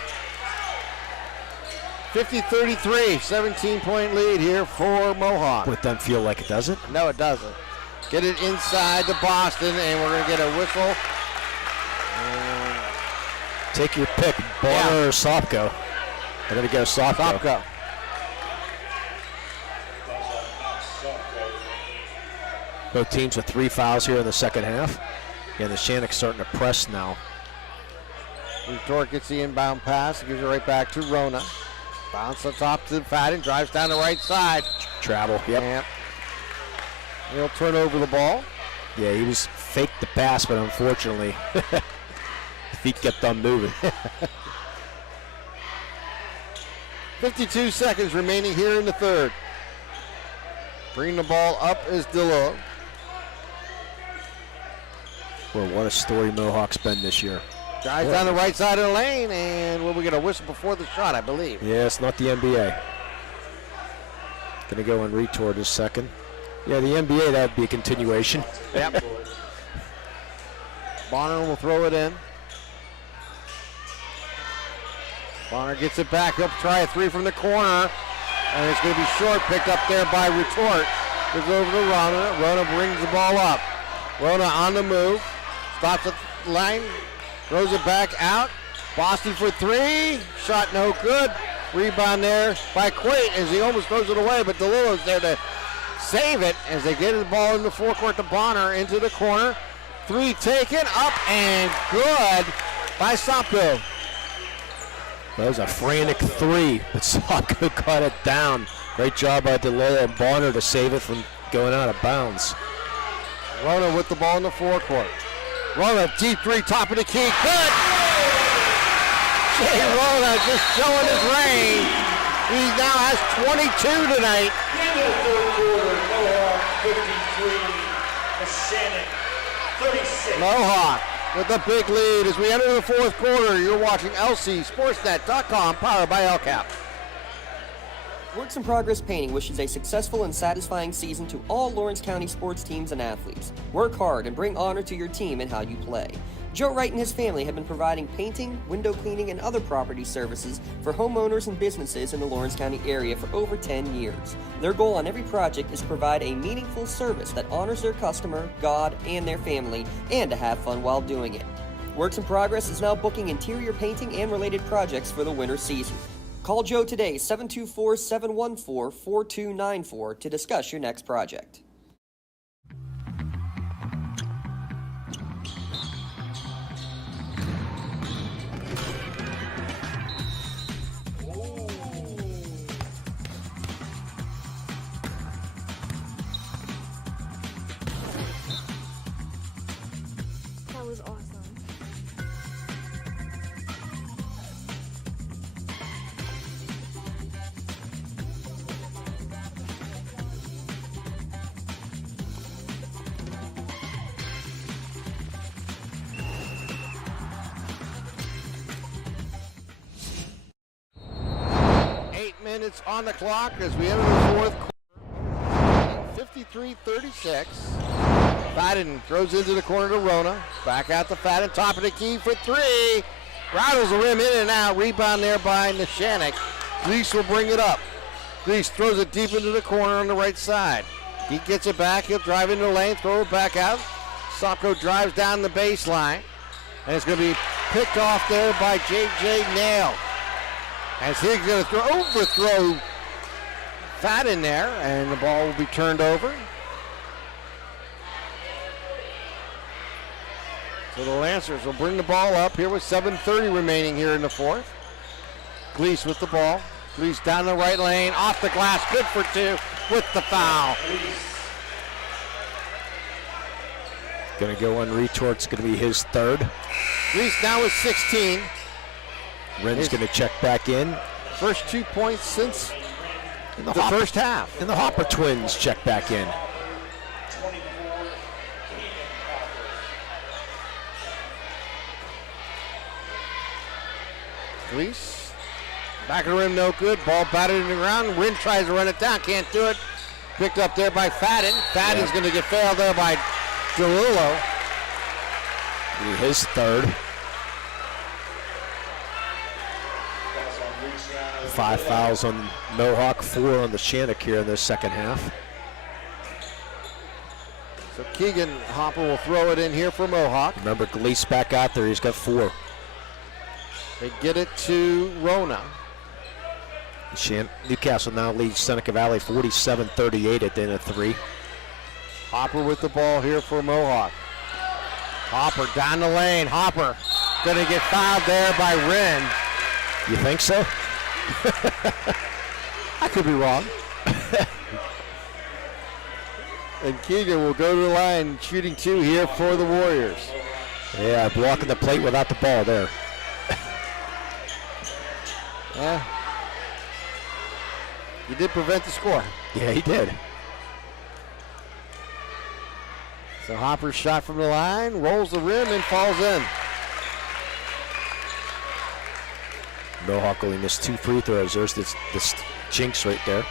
50-33, 17-point lead here for Mohawk. But it doesn't feel like it, does it? No, it doesn't. Get it inside to Boston, and we're going to get a whistle. Take your pick, Bonner or Sopko. They're going to go Sopko. Both teams with 3 fouls here in the second half. And the Neshannock's starting to press now. Retort gets the inbound pass, gives it right back to Rona. Bounce up top to Fadden, drives down the right side. Travel, yep. And he'll turn over the ball. Yeah, he was faked the pass, but unfortunately, feet kept on moving. 52 seconds remaining here in the third. Bringing the ball up is DeLillo. Well, what a story Mohawk's been this year. Drives down the right side of the lane, and we get a whistle before the shot, I believe. Yeah, it's not the NBA. Going to go and retort his second. Yeah, the NBA, that would be a continuation. Yep. Bonner will throw it in. Bonner gets it back up, try a three from the corner, and it's going to be short, picked up there by Retort. Goes over to Rona. Rona brings the ball up. Rona on the move. Stops at the line. Throws it back out. Boston for three. Shot no good. Rebound there by Quate as he almost throws it away, but DeLillo's there to save it as they get the ball in the forecourt to Bonner into the corner. Three taken, up and good by Sopko. That was a frantic three, but Sopko cut it down. Great job by DeLillo and Bonner to save it from going out of bounds. Rona with the ball in the forecourt. Rona, deep three, top of the key, good! Jay Rona just showing his range. He now has 22 tonight. In the third quarter, Mohawk 53, Neshannock 36. Mohawk with a big lead as we enter the fourth quarter. You're watching LCSportsNet.com, powered by LCAP. Works in Progress Painting wishes a successful and satisfying season to all Lawrence County sports teams and athletes. Work hard and bring honor to your team in how you play. Joe Wright and his family have been providing painting, window cleaning, and other property services for homeowners and businesses in the Lawrence County area for over 10 years. Their goal on every project is to provide a meaningful service that honors their customer, God, and their family, and to have fun while doing it. Works in Progress is now booking interior painting and related projects for the winter season. Call Joe today, 724-714-4294, to discuss your next project. That was awesome. Minutes on the clock as we enter the fourth quarter. 53-36. Fadden throws into the corner to Rona. Back out to Fadden, top of the key for three. Rattles the rim in and out. Rebound there by Neshannock. Gleese will bring it up. Gleese throws it deep into the corner on the right side. He gets it back. He'll drive into the lane, throw it back out. Sopko drives down the baseline. And it's going to be picked off there by J.J. Nail. As he's going to overthrow Fadden there, and the ball will be turned over. So the Lancers will bring the ball up here with 7:30 remaining here in the fourth. Gleese with the ball. Gleese down the right lane, off the glass, good for two with the foul. Going to go on retort. It's going to be his third. Gleese now with 16. Ren's going to check back in. First 2 points since the first half. And the Hopper twins check back in. Gleese, back of the rim, no good. Ball batted in the ground. Ren tries to run it down, can't do it. Picked up there by Fadden. Fadden's going to get failed there by DeLillo. His third. 5 fouls on Mohawk, 4 on the Neshannock here in the second half. So Keegan Hopper will throw it in here for Mohawk. Remember, Gleese back out there. He's got 4. They get it to Rona. Newcastle now leads Seneca Valley 47-38 at the end of 3. Hopper with the ball here for Mohawk. Hopper down the lane. Hopper going to get fouled there by Wren. You think so? I could be wrong. And Keegan will go to the line, shooting 2 here for the Warriors. Yeah, blocking the plate without the ball there. Yeah. He did prevent the score. Yeah, he did. So Hopper's shot from the line, rolls the rim and falls in. Mohawk only missed 2 free throws. There's this jinx right there.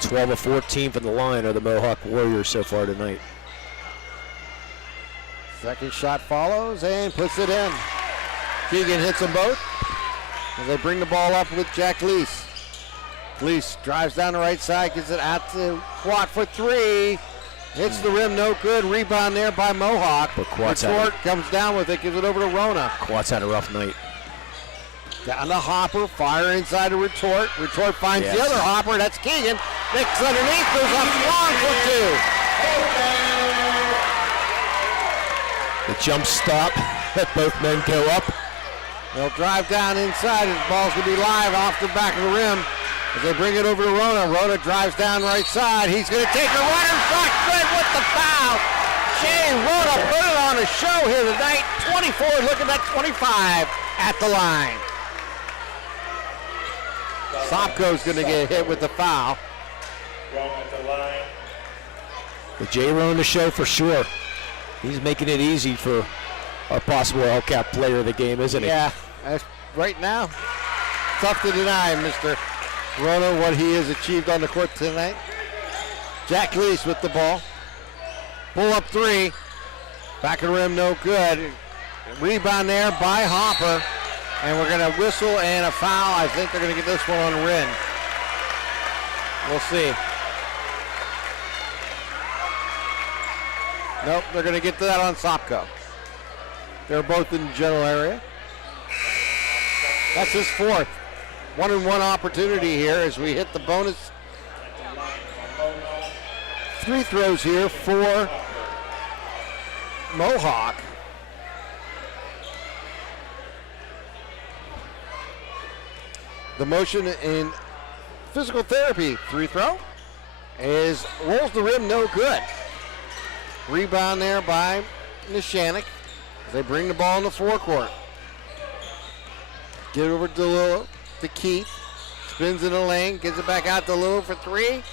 12 of 14 from the line are the Mohawk Warriors so far tonight. Second shot follows and puts it in. Keegan hits them both as they bring the ball up with Jack Gleese. Gleese drives down the right side, gets it out to Quat for 3. Hits the rim, no good. Rebound there by Mohawk. But Retort comes down with it, gives it over to Rona. Quat's had a rough night. Down to Hopper, fire inside to Retort. Retort finds the other Hopper, that's Keegan. Nicks underneath, goes up long for two. The jump stop, let both men go up. They'll drive down inside, his ball's gonna be live off the back of the rim. As they bring it over to Rona. Rona drives down right side. He's going to take a runner shot. Good with the foul. Jay Rona put it on a show here tonight. 24, looking at 25 at the line. Sopko's going to get hit with the foul. Rona at the line. The Jay Rona show for sure. He's making it easy for a possible LCAP player of the game, isn't he? Yeah, right now, tough to deny, Mr. Rona, what he has achieved on the court tonight. Jack Leese with the ball. Pull up three. Back of the rim, no good. Rebound there by Hopper. And we're going to whistle and a foul. I think they're going to get this one on Wren. We'll see. Nope, they're going to get to that on Sopko. They're both in the general area. That's his fourth. 1-and-1 opportunity here as we hit the bonus free throws here for Mohawk. The motion in physical therapy free throw is rolls the rim, no good. Rebound there by Neshannock as they bring the ball in the forecourt. Get over to Lilo. To Keith, spins in the lane, gives it back out to Lou for three.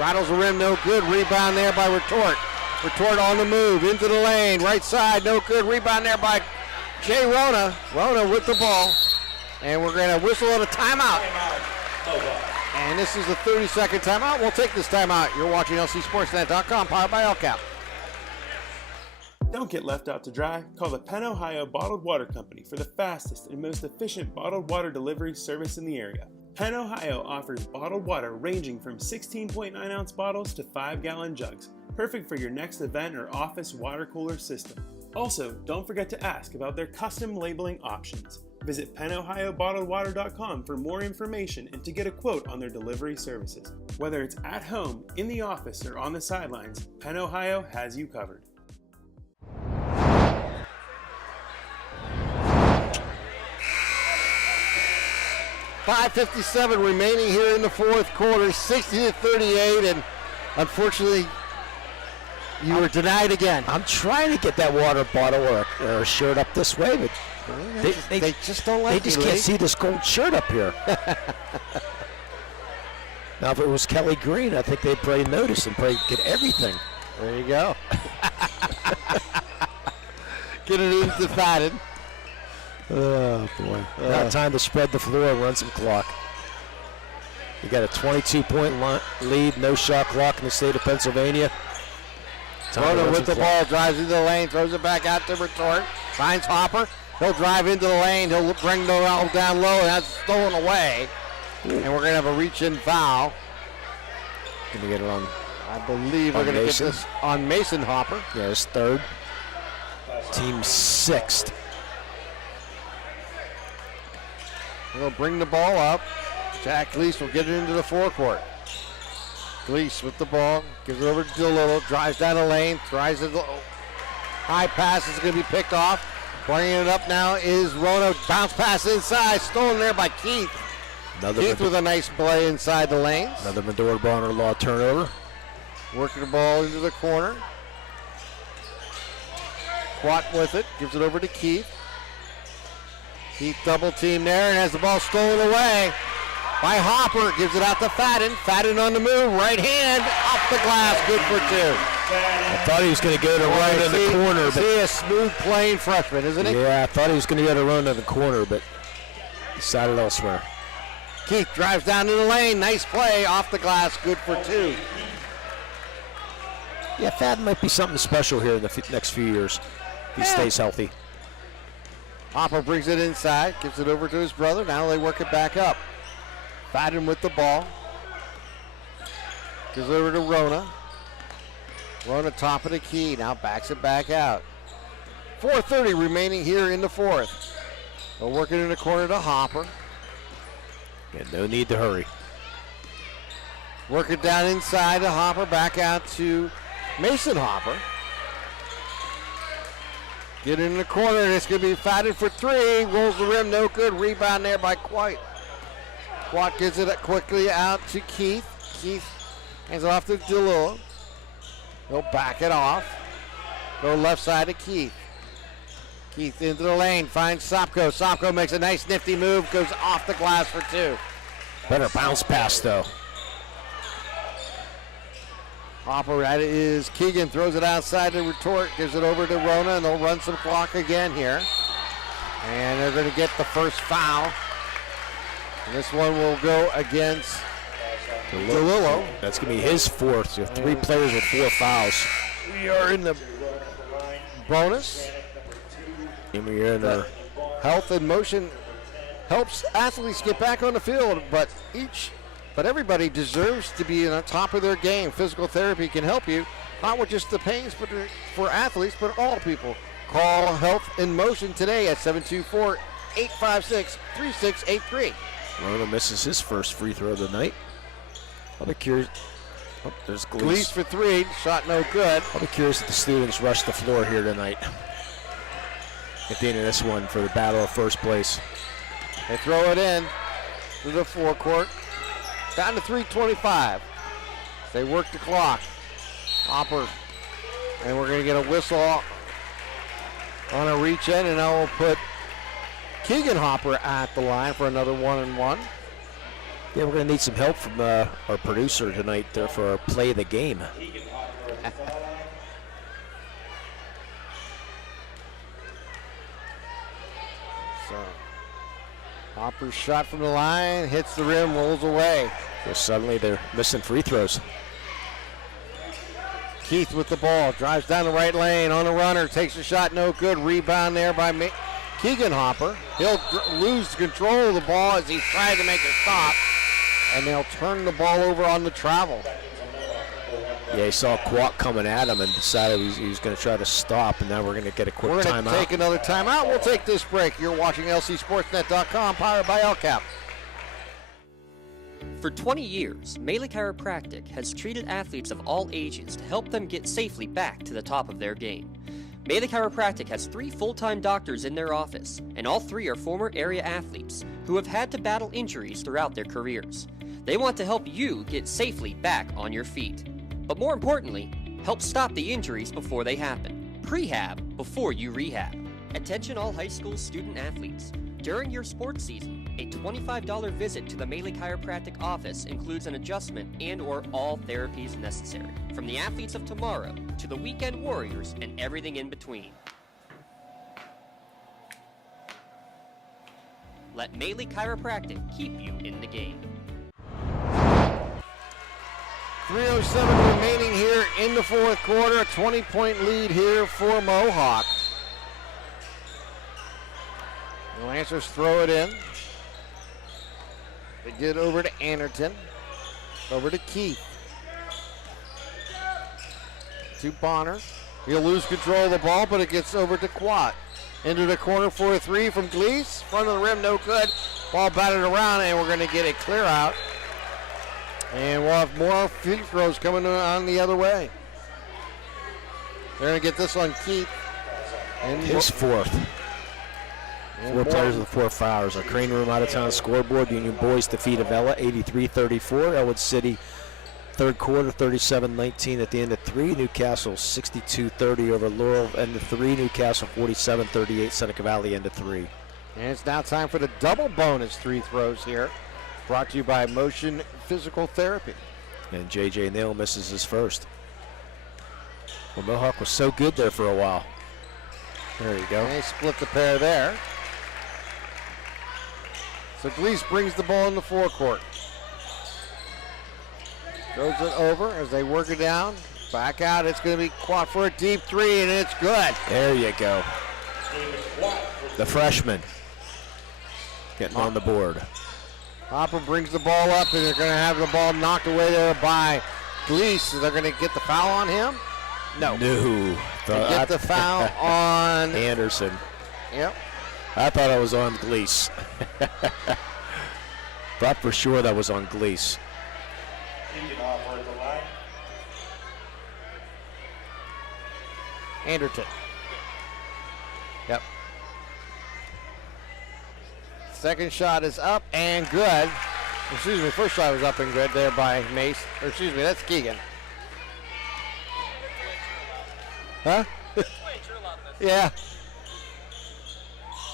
Rattles the rim, no good. Rebound there by Retort. Retort on the move, into the lane, right side, no good. Rebound there by Jay Rona. Rona with the ball. And we're going to whistle on a timeout. And this is a 30-second timeout. We'll take this timeout. You're watching LCSportsNet.com, powered by LCAP. Don't get left out to dry. Call the Penn Ohio Bottled Water Company for the fastest and most efficient bottled water delivery service in the area. Penn Ohio offers bottled water ranging from 16.9-ounce bottles to 5-gallon jugs, perfect for your next event or office water cooler system. Also, don't forget to ask about their custom labeling options. Visit PennOhioBottledWater.com for more information and to get a quote on their delivery services. Whether it's at home, in the office, or on the sidelines, Penn Ohio has you covered. .557 remaining here in the fourth quarter, 60-38, and unfortunately, you were denied again. I'm trying to get that water bottle or a shirt up this way, but they just don't like it. They just can't see this gold shirt up here. Now, if it was Kelly Green, I think they'd probably notice and probably get everything. There you go. Get it into Fadden. Oh, boy. Now time to spread the floor and run some clock. You got a 22-point lead, no shot clock in the state of Pennsylvania. Rona with the ball, drives into the lane, throws it back out to Retort. Finds Hopper. He'll drive into the lane. He'll bring the ball down low, and that's stolen away. And we're going to have a reach-in foul. Going to get it on, I believe we're going to get this on Mason Hopper. Yeah, his third. Team sixth. He'll bring the ball up. Jack Gleese will get it into the forecourt. Gleese with the ball, gives it over to DeLillo, drives down the lane, tries it. High pass is going to be picked off. Bringing it up now is Rona. Bounce pass inside, stolen there by Keith. Keith with a nice play inside the lanes. Another Medora Bonner Law turnover. Working the ball into the corner. Quat with it, gives it over to Keith. Keith double team there and has the ball stolen away by Hopper. Gives it out to Fadden. Fadden on the move, right hand, off the glass, good for two. I thought he was going to go to Rona in the corner. But a smooth playing freshman, isn't he? Yeah, I thought he was going to go to Rona in the corner, but decided elsewhere. Keith drives down to the lane, nice play, off the glass, good for two. Yeah, Fadden might be something special here in the next few years if he stays healthy. Hopper brings it inside, gives it over to his brother. Now they work it back up. Fadden with the ball. Gives it over to Rona. Rona top of the key, now backs it back out. 4:30 remaining here in the fourth. They're working in the corner to Hopper. And no need to hurry. Work it down inside to Hopper, back out to Mason Hopper. Get in the corner, and it's going to be fatted for three. Rolls the rim, no good. Rebound there by Quite. Quat gives it quickly out to Keith. Keith hands it off to DeLua. He'll back it off. Go left side to Keith. Keith into the lane, finds Sopko. Sopko makes a nice nifty move, goes off the glass for two. Better bounce pass, though. Hopper, that is Keegan, throws it outside to retort, gives it over to Rona, and they'll run some clock again here. And they're going to get the first foul. And this one will go against DeLillo. That's going to be his fourth. So 3 players with 4 fouls. We are in the bonus. And we are in the Health and motion helps athletes get back on the field, but everybody deserves to be on the top of their game. Physical therapy can help you, not with just the pains but for athletes, but all people. Call Health in Motion today at 724-856-3683. Rona misses his first free throw of the night. I'll be curious. Oh, there's Gleese. Gleese for 3, shot no good. I'll be curious if the students rush the floor here tonight at the end of this one for the battle of first place. They throw it in to the forecourt. Down to 3:25. They work the clock. Hopper. And we're going to get a whistle on a reach in, and I will put Keegan Hopper at the line for another 1-and-1. Yeah, we're going to need some help from our producer tonight for our play of the game. So, Hopper's shot from the line, hits the rim, rolls away. So suddenly they're missing free throws. Keith with the ball, drives down the right lane on a runner, takes a shot, no good. Rebound there by Keegan Hopper. He'll lose control of the ball as he's trying to make a stop, and they'll turn the ball over on the travel. Yeah, he saw Quat coming at him and decided he was going to try to stop, and now we're going to get a quick timeout. We're going to take another timeout. We'll take this break. You're watching LCSportsNet.com, powered by LCAP. For 20 years, Melee Chiropractic has treated athletes of all ages to help them get safely back to the top of their game. Melee Chiropractic has 3 full-time doctors in their office, and all 3 are former area athletes who have had to battle injuries throughout their careers. They want to help you get safely back on your feet. But more importantly, help stop the injuries before they happen. Prehab before you rehab. Attention all high school student athletes. During your sports season, a $25 visit to the Melee Chiropractic office includes an adjustment and/or all therapies necessary. From the athletes of tomorrow to the weekend warriors and everything in between. Let Melee Chiropractic keep you in the game. 3:07 remaining here in the fourth quarter. A 20-point lead here for Mohawk. The Lancers throw it in. They get over to Anderton. Over to Keith. To Bonner. He'll lose control of the ball, but it gets over to Quat. Into the corner for a 3 from Gleese. Front of the rim, no good. Ball batted around, and we're going to get a clear out. And we'll have more free throws coming on the other way. They're going to get this on Keith. And his fourth. 4 players with 4 fouls. Our Crane Room out of town scoreboard. Union Boys defeat Avella 83-34. Elwood City third quarter 37-19 at the end of 3. Newcastle 62-30 over Laurel end of 3. Newcastle 47-38 Seneca Valley end of 3. And it's now time for the double bonus 3 throws here. Brought to you by Motion Physical Therapy. And J.J. Nail misses his first. Well, Mohawk was so good there for a while. There you go. And they split the pair there. So Gleese brings the ball in the forecourt. Throws it over as they work it down. Back out. It's going to be Quat for a deep 3, and it's good. There you go. The freshman getting on the board. Hopper brings the ball up, and they're going to have the ball knocked away there by Gleese. So they're going to get the foul on him. No. Get the foul on Anderson. Yep. I thought it was on Gleese. Thought for sure that was on Gleese. Keegan Hopper at the line. Anderton. Yep. Second shot is up and good. Excuse me, first shot was up and good there by Mace. Or excuse me, that's Keegan. Huh? Yeah.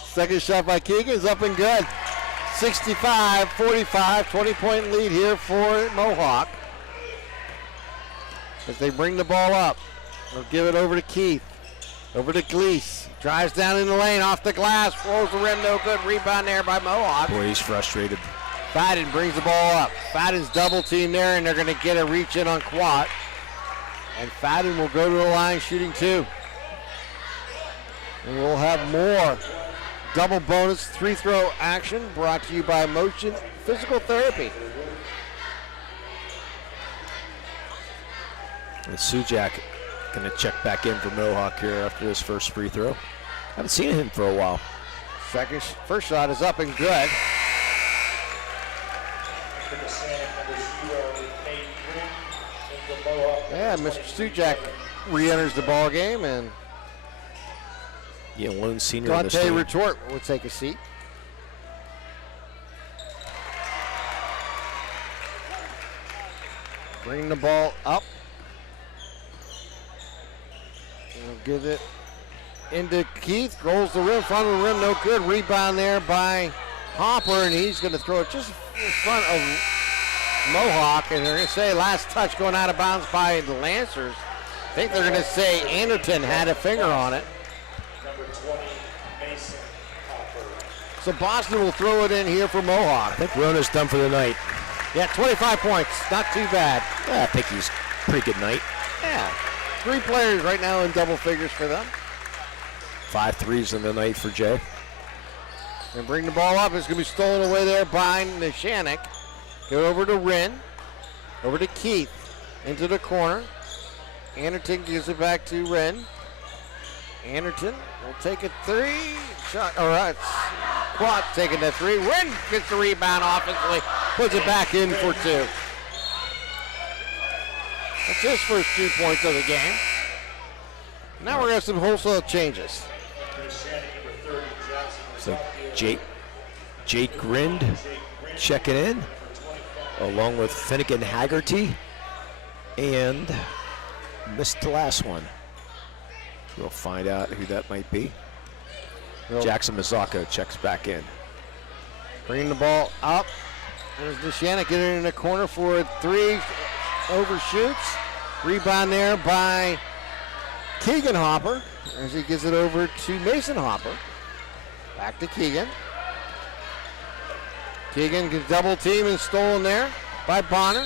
Second shot by Keegan is up and good. 65-45, 20-point lead here for Mohawk. As they bring the ball up. They'll give it over to Keith. Over to Gleese. Drives down in the lane, off the glass, rolls the rim, no good. Rebound there by Mohawk. Boy, he's frustrated. Fadden brings the ball up. Fadden's double team there, and they're going to get a reach in on Quat. And Fadden will go to the line shooting 2. And we'll have more double bonus 3-throw action brought to you by Motion Physical Therapy. And Sujak going to check back in for Mohawk here after his first free throw. Haven't seen him for a while. First shot is up and good. Yeah, Mr. Sujak re-enters the ball game, and lone senior. Dante Retort will take a seat. Bring the ball up. We'll give it into Keith. Rolls the rim, front of the rim, no good. Rebound there by Hopper, and he's going to throw it just in front of Mohawk, and they're going to say last touch going out of bounds by the Lancers. I think they're going to say Anderton had a finger on it. Number 20, Mason Hopper. So Boston will throw it in here for Mohawk. I think Rona's done for the night. Yeah, 25 points. Not too bad. Yeah, I think he's pretty good night. Yeah. 3 players right now in double figures for them. 5 threes in the night for Jay. And bring the ball up. It's going to be stolen away there by Neshannock. Go over to Wren. Over to Keith. Into the corner. Anderton gives it back to Wren. Anderton will take a 3. Shot. All right. Quat taking the 3. Wren gets the rebound offensively. Puts it back in for 2. That's his first 2 points of the game. Now we're going to have some wholesale changes. So Jake Grind checking in, along with Finnegan Haggerty, and missed the last one. We'll find out who that might be. Jackson Mazzocco checks back in. Bringing the ball up. There's Neshannock getting in the corner for a 3. Overshoots. Rebound there by Keegan Hopper as he gives it over to Mason Hopper. Back to Keegan. Keegan gets double team and stolen there by Bonner.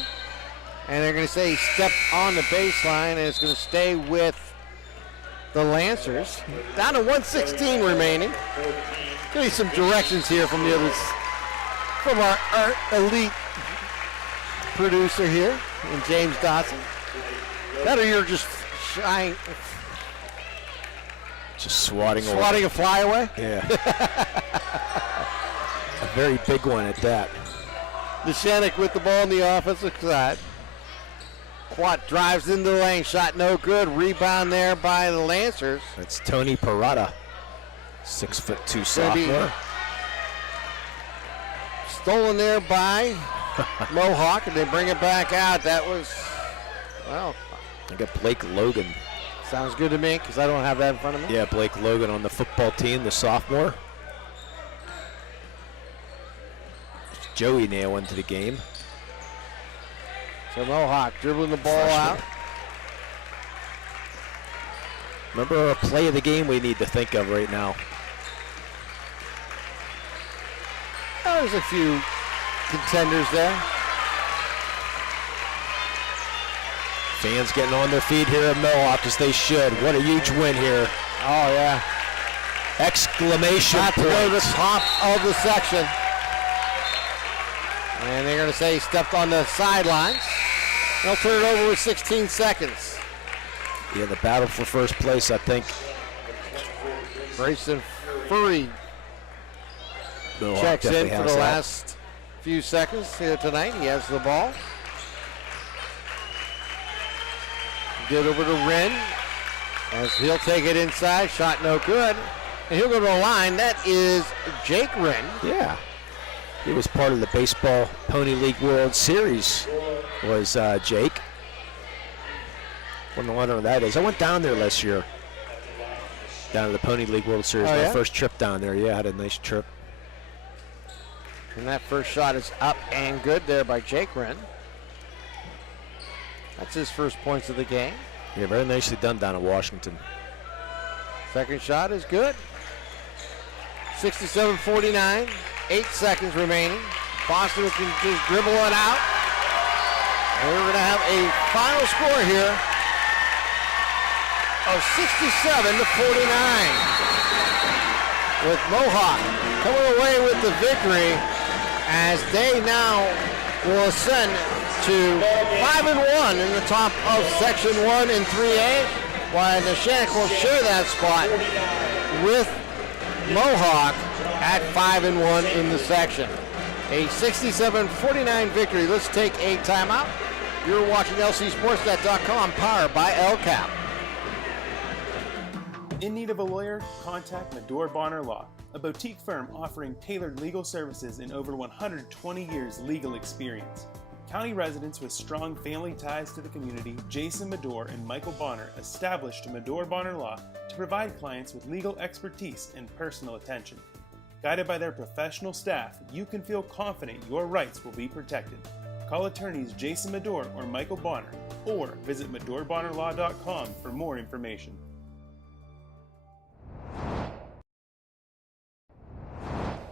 And they're going to say he stepped on the baseline, and it's going to stay with the Lancers. Down to 1:16 remaining. Give me some directions here from the others, from our elite producer here, and James Dotson. That or you're just shying. Just swatting a fly away? Yeah. A very big one at that. Neshannock with the ball on the offensive side. Quat drives into the lane, shot no good. Rebound there by the Lancers. That's Tony Parada, 6'2" sophomore. Stolen there by Mohawk, and they bring it back out. That was, well, I got Blake Logan. Sounds good to me because I don't have that in front of me. Yeah, Blake Logan on the football team, the sophomore. Joey Nail into the game. So Mohawk dribbling the ball out. Remember a play of the game we need to think of right now. There's a few contenders there. Fans getting on their feet here at Mohawk as they should. What a huge win here. Oh, yeah. Exclamation point. To go to the top of the section. And they're going to say he stepped on the sidelines. They'll turn it over with 16 seconds. Yeah, the battle for first place, I think. Grayson Furry checks in for the last few seconds here tonight. He has the ball. Get over to Wren as he'll take it inside. Shot no good. And he'll go to the line. That is Jake Wren. Yeah. He was part of the Baseball Pony League World Series, was Jake. I wonder what that is. I went down there last year. Down to the Pony League World Series. Oh, My yeah? first trip down there. Yeah, I had a nice trip. And that first shot is up and good there by Jake Wren. That's his first points of the game. Yeah, very nicely done down in Washington. Second shot is good. 67-49. 8 seconds remaining. Boston can just dribble it out. And we're going to have a final score here of 67-49. With Mohawk coming away with the victory as they now will ascend to 5-1 in the top of Section 1 and 3A, while Neshannock will share that spot with Mohawk at 5-1 in the section. A 67-49 victory. Let's take a timeout. You're watching LCSportsNet.com, powered by LCAP. In need of a lawyer? Contact Medore Bonner Law, a boutique firm offering tailored legal services and over 120 years legal experience. County residents with strong family ties to the community, Jason Medore and Michael Bonner, established Medore Bonner Law to provide clients with legal expertise and personal attention. Guided by their professional staff, you can feel confident your rights will be protected. Call attorneys Jason Medore or Michael Bonner, or visit MedoreBonnerLaw.com for more information.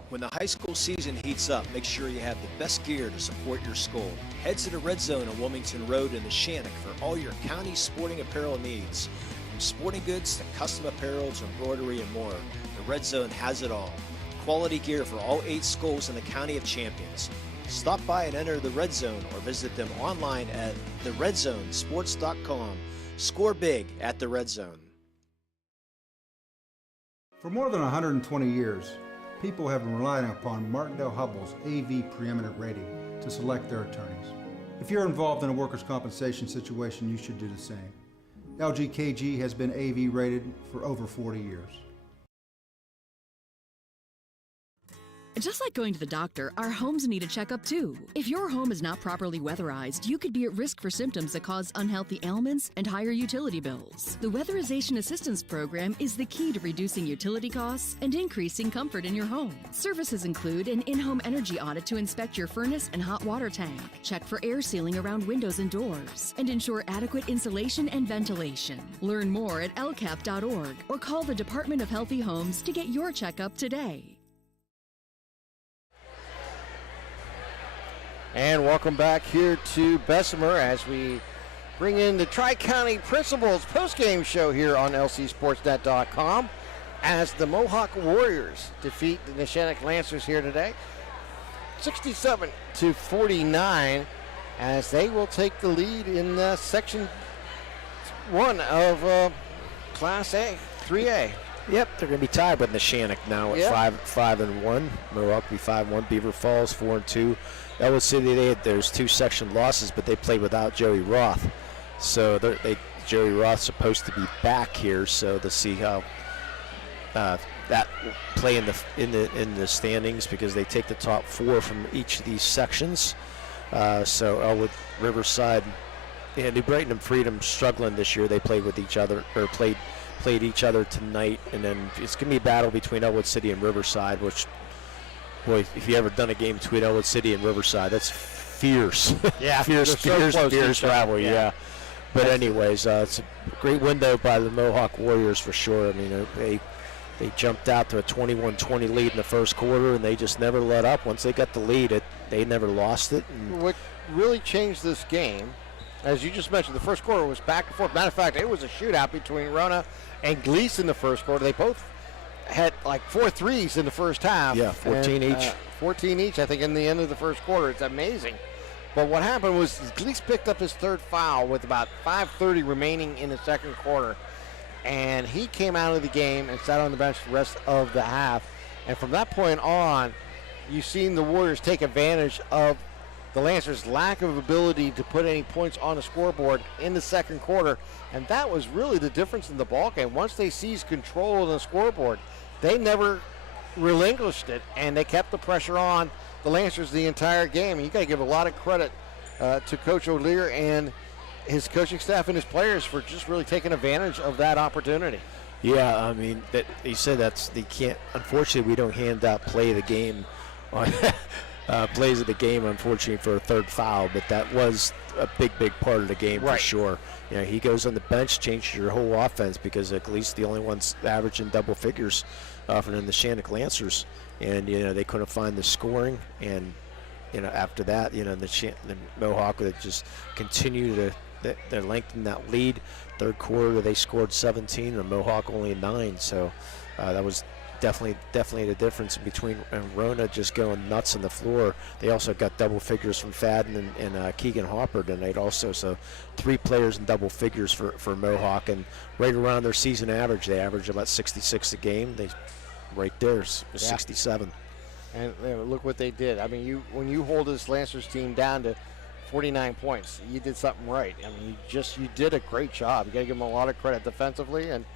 When the high school season heats up, make sure you have the best gear to support your school. Head to the Red Zone on Wilmington Road in Neshannock for all your county sporting apparel needs. From sporting goods to custom apparel to embroidery and more, the Red Zone has it all. Quality gear for all 8 schools in the County of Champions. Stop by and enter the Red Zone or visit them online at theredzonesports.com. Score big at the Red Zone. For more than 120 years, people have been relying upon Martindale-Hubbell's AV preeminent rating to select their attorneys. If you're involved in a workers' compensation situation, you should do the same. LGKG has been AV rated for over 40 years. Just like going to the doctor, our homes need a checkup too. If your home is not properly weatherized, you could be at risk for symptoms that cause unhealthy ailments and higher utility bills. The Weatherization Assistance Program is the key to reducing utility costs and increasing comfort in your home. Services include an in-home energy audit to inspect your furnace and hot water tank, check for air sealing around windows and doors, and ensure adequate insulation and ventilation. Learn more at lcap.org or call the Department of Healthy Homes to get your checkup today. And welcome back here to Bessemer as we bring in the Tri-County Principals postgame show here on LCSportsNet.com as the Mohawk Warriors defeat the Neshannock Lancers here today. 67-49 as they will take the lead in Section 1 of Class A, 3A. Yep, they're going to be tied with Neshannock now at 5-1. Mohawk will be 5-1. Beaver Falls 4-2. Elwood City, there's 2 section losses, but they played without Joey Roth. So Joey Roth's supposed to be back here, so to see how that play in the standings, because they take the top 4 from each of these sections. So Elwood, Riverside, and New Brighton and Freedom struggling this year. They played with each other, or played each other tonight, and then it's going to be a battle between Elwood City and Riverside, which, boy, if you ever done a game between Elwood City and Riverside, that's fierce. Yeah, fierce rivalry, yeah. But anyways, it's a great window by the Mohawk Warriors for sure. I mean, they jumped out to a 21-20 lead in the first quarter, and they just never let up. Once they got the lead, they never lost it. What really changed this game, as you just mentioned, the first quarter was back and forth. Matter of fact, it was a shootout between Rona and Gleason in the first quarter. They both had like 4 threes in the first half. Yeah, 14 each. 14 each, I think, in the end of the first quarter. It's amazing But what happened was Gleese picked up his third foul with about 5:30 remaining in the second quarter. And he came out of the game and sat on the bench the rest of the half. And from that point on, you've seen the Warriors take advantage of the Lancers' lack of ability to put any points on the scoreboard in the second quarter. And that was really the difference in the ballgame. Once they seized control of the scoreboard, they never relinquished it, and they kept the pressure on the Lancers the entire game. And you got to give a lot of credit to Coach O'Leary and his coaching staff and his players for just really taking advantage of that opportunity. Yeah, I mean, that he said they can't. Unfortunately, we don't hand out play of the game on plays of the game, unfortunately, for a third foul. But that was a big part of the game for sure. You know, he goes on the bench, changes your whole offense because at least the only ones averaging double figures for the Neshannock Lancers, and they couldn't find the scoring. And after that, the Mohawk that just continue to. They lengthened that lead. Third quarter, they scored 17, and Mohawk only 9. So that was definitely the difference between Rona just going nuts on the floor. They also got double figures from Fadden and Keegan Hopper tonight also. So 3 players in double figures for Mohawk, and right around their season average. They average about 66 a game. They right there is 67. And look what they did. I mean, when you hold this Lancers team down to 49 points, you did something right. I mean, you did a great job. You got to give them a lot of credit defensively, and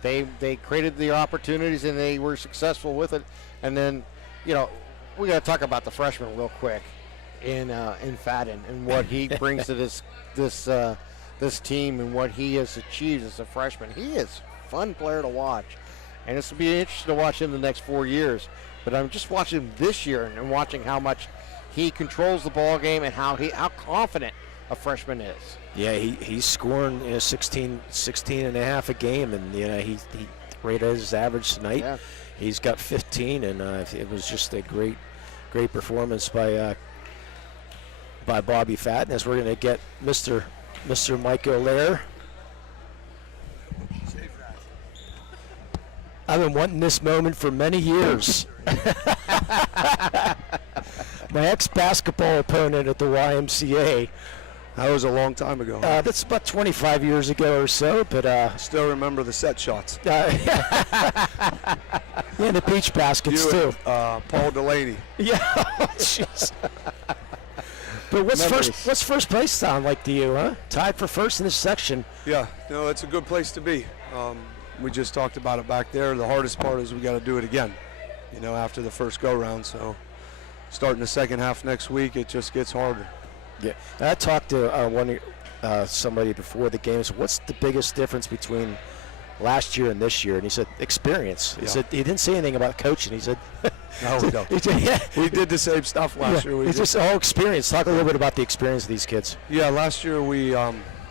they created the opportunities and they were successful with it. And then, we got to talk about the freshman real quick in Fadden and what he brings to this team and what he has achieved as a freshman. He is a fun player to watch, and it's to be interesting to watch him the next 4 years. But I'm just watching him this year and watching how much he controls the ball game and how confident a freshman is. Yeah, he's scoring 16 and a half a game, and he right at his average tonight. Yeah. He's got 15, and it was just a great performance by Bobby Fadden. As we're going to get Mr. Mike O'Leary. I've been wanting this moment for many years. My ex-basketball opponent at the YMCA. That was a long time ago. That's about 25 years ago or so, but still remember the set shots. Yeah, the beach baskets too. Paul Delaney. Yeah, jeez. But what's first place sound like to you, huh? Tied for first in this section. Yeah, it's a good place to be. We just talked about it back there. The hardest part is we got to do it again, after the first go-round. So starting the second half next week, it just gets harder. Yeah, I talked to somebody before the game. So what's the biggest difference between last year and this year? And he said experience. He said he didn't say anything about coaching. He said no, we don't. We did the same stuff last year. It's just all experience. Talk a little bit about the experience of these kids. Yeah, last year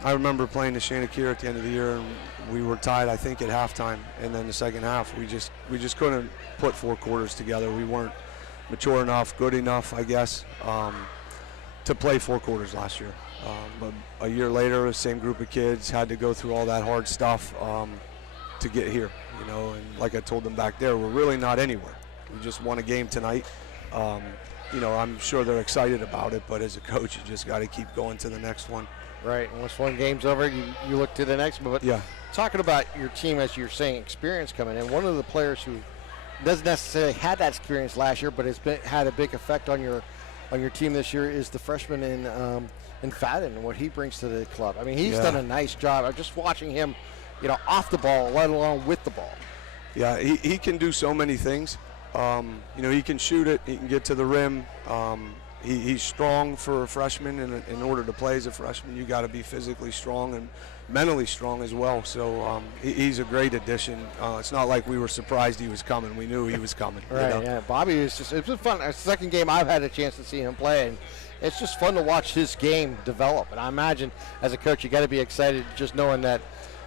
I remember playing Neshannock here at the end of the year, and we were tied, I think, at halftime. And then the second half, we just couldn't put 4 quarters together. We weren't mature enough, good enough, I guess, to play 4 quarters last year. But a year later, the same group of kids had to go through all that hard stuff to get here, and like I told them back there, we're really not anywhere. We just won a game tonight. I'm sure they're excited about it, but as a coach, you just got to keep going to the next one. Right, and once one game's over, you look to the next one. But yeah. Talking about your team, as you're saying, experience coming in, one of the players who doesn't necessarily have that experience last year, but has had a big effect on your team this year is the freshman in Fadden and what he brings to the club. I mean, he's done a nice job. I'm just watching him, off the ball, let alone with the ball. Yeah, he can do so many things. He can shoot it. He can get to the rim. He's strong for a freshman, and in order to play as a freshman, you got to be physically strong and mentally strong as well. So he's a great addition. It's not like we were surprised he was coming. We knew he was coming. Right, yeah. Bobby is it's been fun. It's the second game I've had a chance to see him play, and it's just fun to watch his game develop. And I imagine as a coach, you got to be excited just knowing that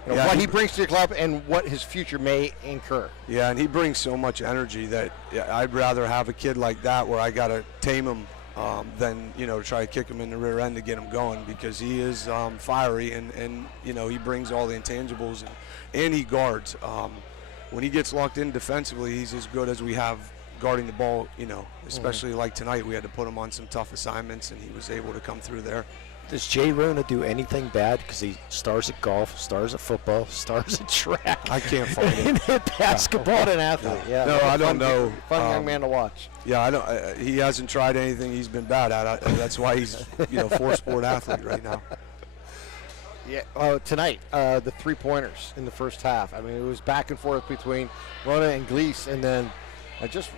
what he brings to your club and what his future may incur. Yeah, and he brings so much energy that I'd rather have a kid like that where I got to tame him than try to kick him in the rear end to get him going, because he is fiery and he brings all the intangibles and he guards. When he gets locked in defensively, he's as good as we have guarding the ball, especially like tonight, we had to put him on some tough assignments, and he was able to come through there. Does Jay Rona do anything bad? Because he stars at golf, stars at football, stars at track. I can't find it. And basketball and an athlete. Yeah. No, I don't know. Fun young man to watch. Yeah, I don't. He hasn't tried anything he's been bad at. That's why he's, four-sport athlete right now. Yeah. Tonight, the three-pointers in the first half. I mean, it was back and forth between Rona and Gleese, and then just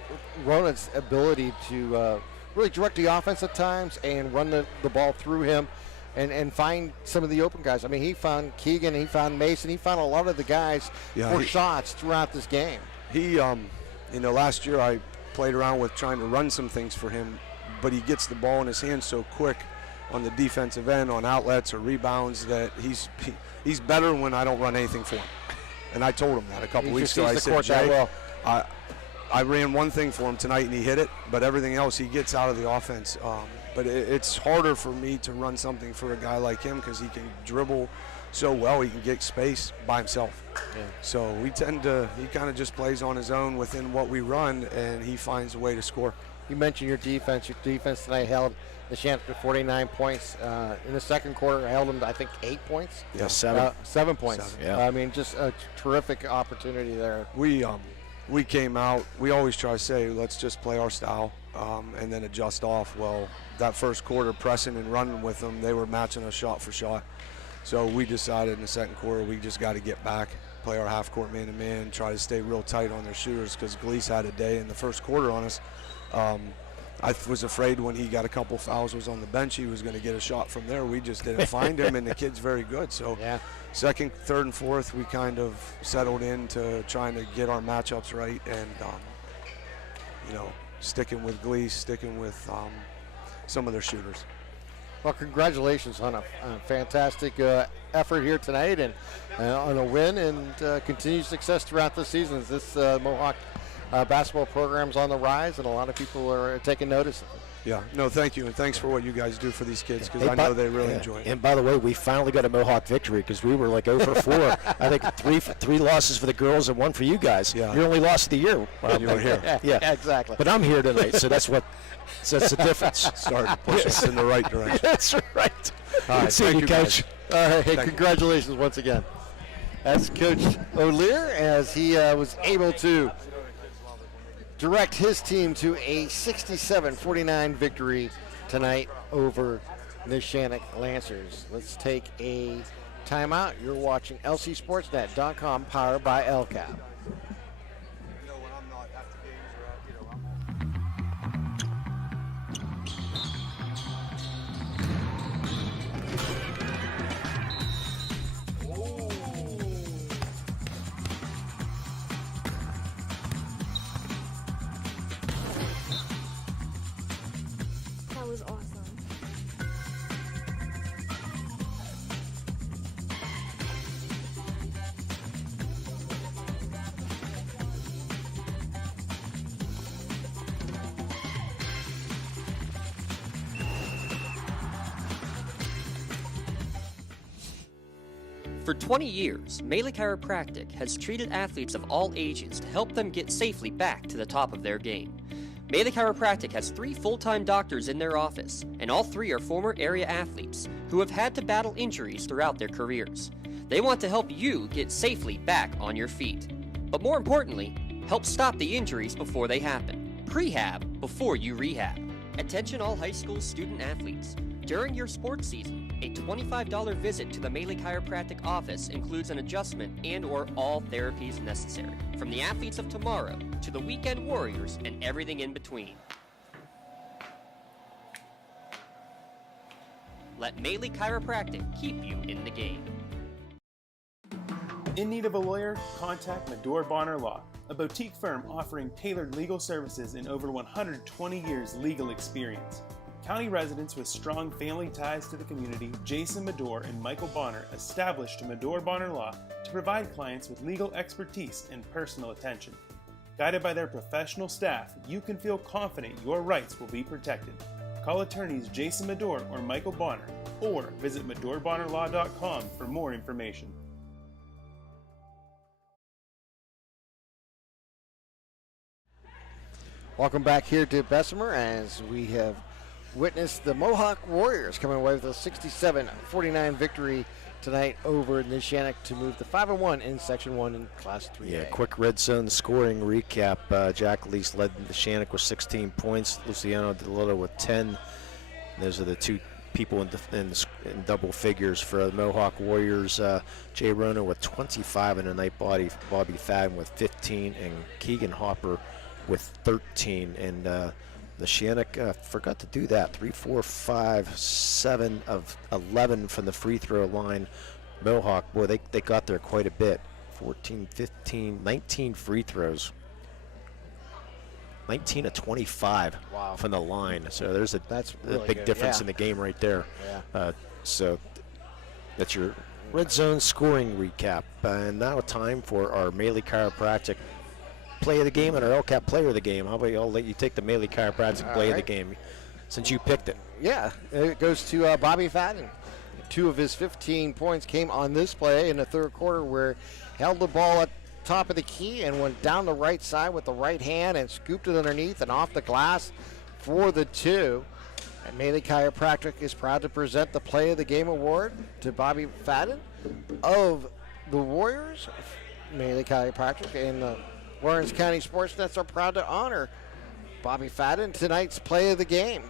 Rona's ability to really direct the offense at times and run the ball through him and find some of the open guys. I mean, he found Keegan, he found Mason, he found a lot of the guys for shots throughout this game. He, last year I played around with trying to run some things for him, but he gets the ball in his hands so quick on the defensive end, on outlets or rebounds, that he's better when I don't run anything for him. And I told him that a couple weeks ago. I said, Jay, I ran one thing for him tonight and he hit it, but everything else he gets out of the offense. But it's harder for me to run something for a guy like him because he can dribble so well, he can get space by himself. Yeah. So he kind of just plays on his own within what we run, and he finds a way to score. You mentioned your defense. Your defense tonight held Neshannock to 49 points. In the second quarter, held them to, I think, 8 points. Yeah, 7. 7 points. 7, yeah. I mean, just a terrific opportunity there. We came out, we always try to say, let's just play our style and then adjust off. Well, that first quarter, pressing and running with them, they were matching us shot for shot. So we decided in the second quarter we just got to get back, play our half-court man-to-man, try to stay real tight on their shooters because Gleese had a day in the first quarter on us. I was afraid when he got a couple fouls, was on the bench, he was going to get a shot from there. We just didn't find him, and the kid's very good. So second, third, and fourth, we kind of settled into trying to get our matchups right and, sticking with Gleese, sticking with some of their shooters. Well, congratulations on a fantastic effort here tonight and on a win and continued success throughout the season. This Mohawk basketball program's on the rise, and a lot of people are taking notice of it. Yeah, no, thank you, and thanks for what you guys do for these kids because I know they really enjoy it. And by the way, we finally got a Mohawk victory because we were like 0 for 4. I think three losses for the girls and 1 for you guys. Yeah. Your only loss of the year. You were here. Yeah, exactly. But I'm here tonight, so that's the difference. Starting to push us in the right direction. That's right. All right, good seeing you, Coach. All right, hey, congratulations once again. That's Coach O'Lear as he was able to direct his team to a 67-49 victory tonight over Neshannock Lancers. Let's take a timeout. You're watching LCSportsNet.com, powered by LCAP. That was awesome. For 20 years, Melee Chiropractic has treated athletes of all ages to help them get safely back to the top of their game. Melee Chiropractic has 3 full-time doctors in their office, and all 3 are former area athletes who have had to battle injuries throughout their careers. They want to help you get safely back on your feet. But more importantly, help stop the injuries before they happen. Prehab before you rehab. Attention all high school student athletes. During your sports season, a $25 visit to the Melee Chiropractic office includes an adjustment and/or all therapies necessary, from the athletes of tomorrow to the weekend warriors and everything in between. Let Melee Chiropractic keep you in the game. In need of a lawyer? Contact Medore Bonner Law, a boutique firm offering tailored legal services and over 120 years legal experience. County residents with strong family ties to the community, Jason Medore and Michael Bonner established Medore Bonner Law to provide clients with legal expertise and personal attention. Guided by their professional staff, you can feel confident your rights will be protected. Call attorneys Jason Medore or Michael Bonner, or visit MedoreBonnerLaw.com for more information. Welcome back here to Bessemer as we have witnessed the Mohawk Warriors coming away with a 67-49 victory tonight over Neshannock to move to 5-1 in Section 1 in Class 3A. Yeah, quick red zone scoring recap. Jack Lease led Neshannock with 16 points. Luciano DeLotto with 10. Those are the two people in double figures for the Mohawk Warriors. Jay Rona with 25 in the night. Bobby Fadden with 15, and Keegan Hopper with 13. And Neshannock forgot to do that. 3, 4, 5, 7 of 11 from the free throw line. Mohawk, boy, they got there quite a bit. 14, 15, 19 free throws. 19 of 25 from the line. So there's that's really a big difference in the game right there. Yeah. So that's your red zone scoring recap. And now time for our Maley Chiropractic play of the game and our LCAP player of the game. How about I'll let you take the Maley Chiropractic play of the game since you picked it. Yeah, it goes to Bobby Fadden. 2 of his 15 points came on this play in the third quarter where he held the ball at top of the key and went down the right side with the right hand and scooped it underneath and off the glass for the 2. And Maley Chiropractic is proud to present the Play of the Game award to Bobby Fadden of the Warriors. Maley Chiropractic and the Lawrence County SportsNet are proud to honor Bobby Fadden tonight's Play of the Game.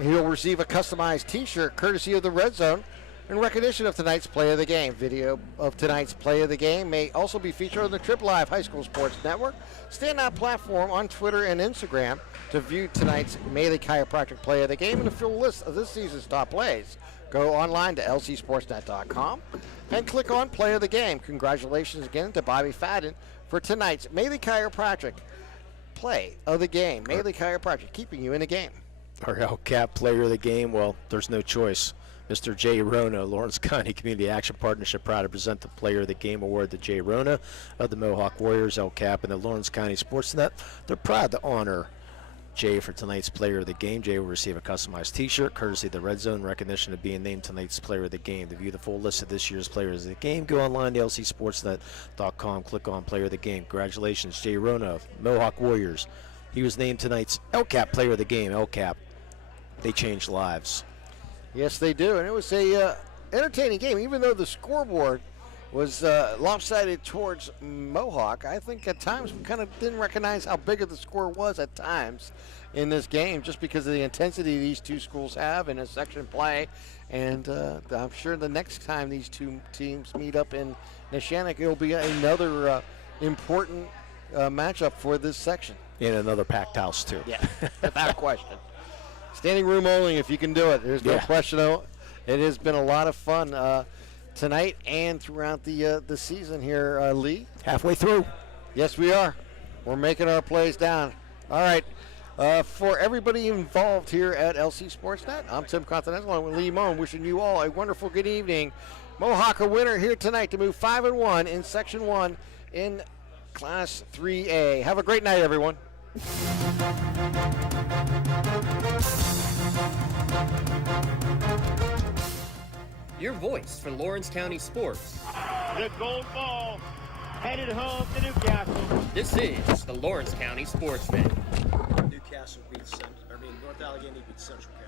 He'll receive a customized t-shirt courtesy of the Red Zone in recognition of tonight's Play of the Game. Video of tonight's Play of the Game may also be featured on the Trip Live High School Sports Network standout platform on Twitter and Instagram. To view tonight's Maley Chiropractic Play of the Game and a full list of this season's top plays, go online to lcsportsnet.com and click on Play of the Game. Congratulations again to Bobby Fadden for tonight's Maley Chiropractic Play of the Game. Maley Chiropractic, keeping you in the game. Our LCAP player of the game, well, there's no choice. Mr. Jay Rona, Lawrence County Community Action Partnership, proud to present the Player of the Game award to Jay Rona of the Mohawk Warriors, LCAP, and the Lawrence County SportsNet. They're proud to honor Jay for tonight's Player of the Game. Jay will receive a customized t-shirt courtesy of the Red Zone, recognition of being named tonight's Player of the Game. To view the full list of this year's Players of the Game, go online to lcsportsnet.com, click on Player of the Game. Congratulations, Jay Rona of Mohawk Warriors. He was named tonight's LCAP Player of the Game. LCAP, they change lives. Yes, they do, and it was a entertaining game. Even though the scoreboard was lopsided towards Mohawk, I think at times we kind of didn't recognize how big of the score was at times in this game, just because of the intensity these two schools have in a section play. And I'm sure the next time these two teams meet up in Neshannock, it'll be another important matchup for this section. In another packed house, too. Yeah, without question. Standing room only if you can do it. There's no question. It has been a lot of fun tonight and throughout the season here, Lee. Halfway through. Yes, we are. We're making our plays down. All right. For everybody involved here at LC SportsNet, I'm Tim Continental. I'm with Lee Moan, wishing you all a wonderful good evening. Mohawk a winner here tonight to move 5-1 in Section 1 in Class 3A. Have a great night, everyone. Your voice for Lawrence County sports. The gold ball headed home to Newcastle. This is the Lawrence County SportsNet. Newcastle beats North Allegheny beats Central County.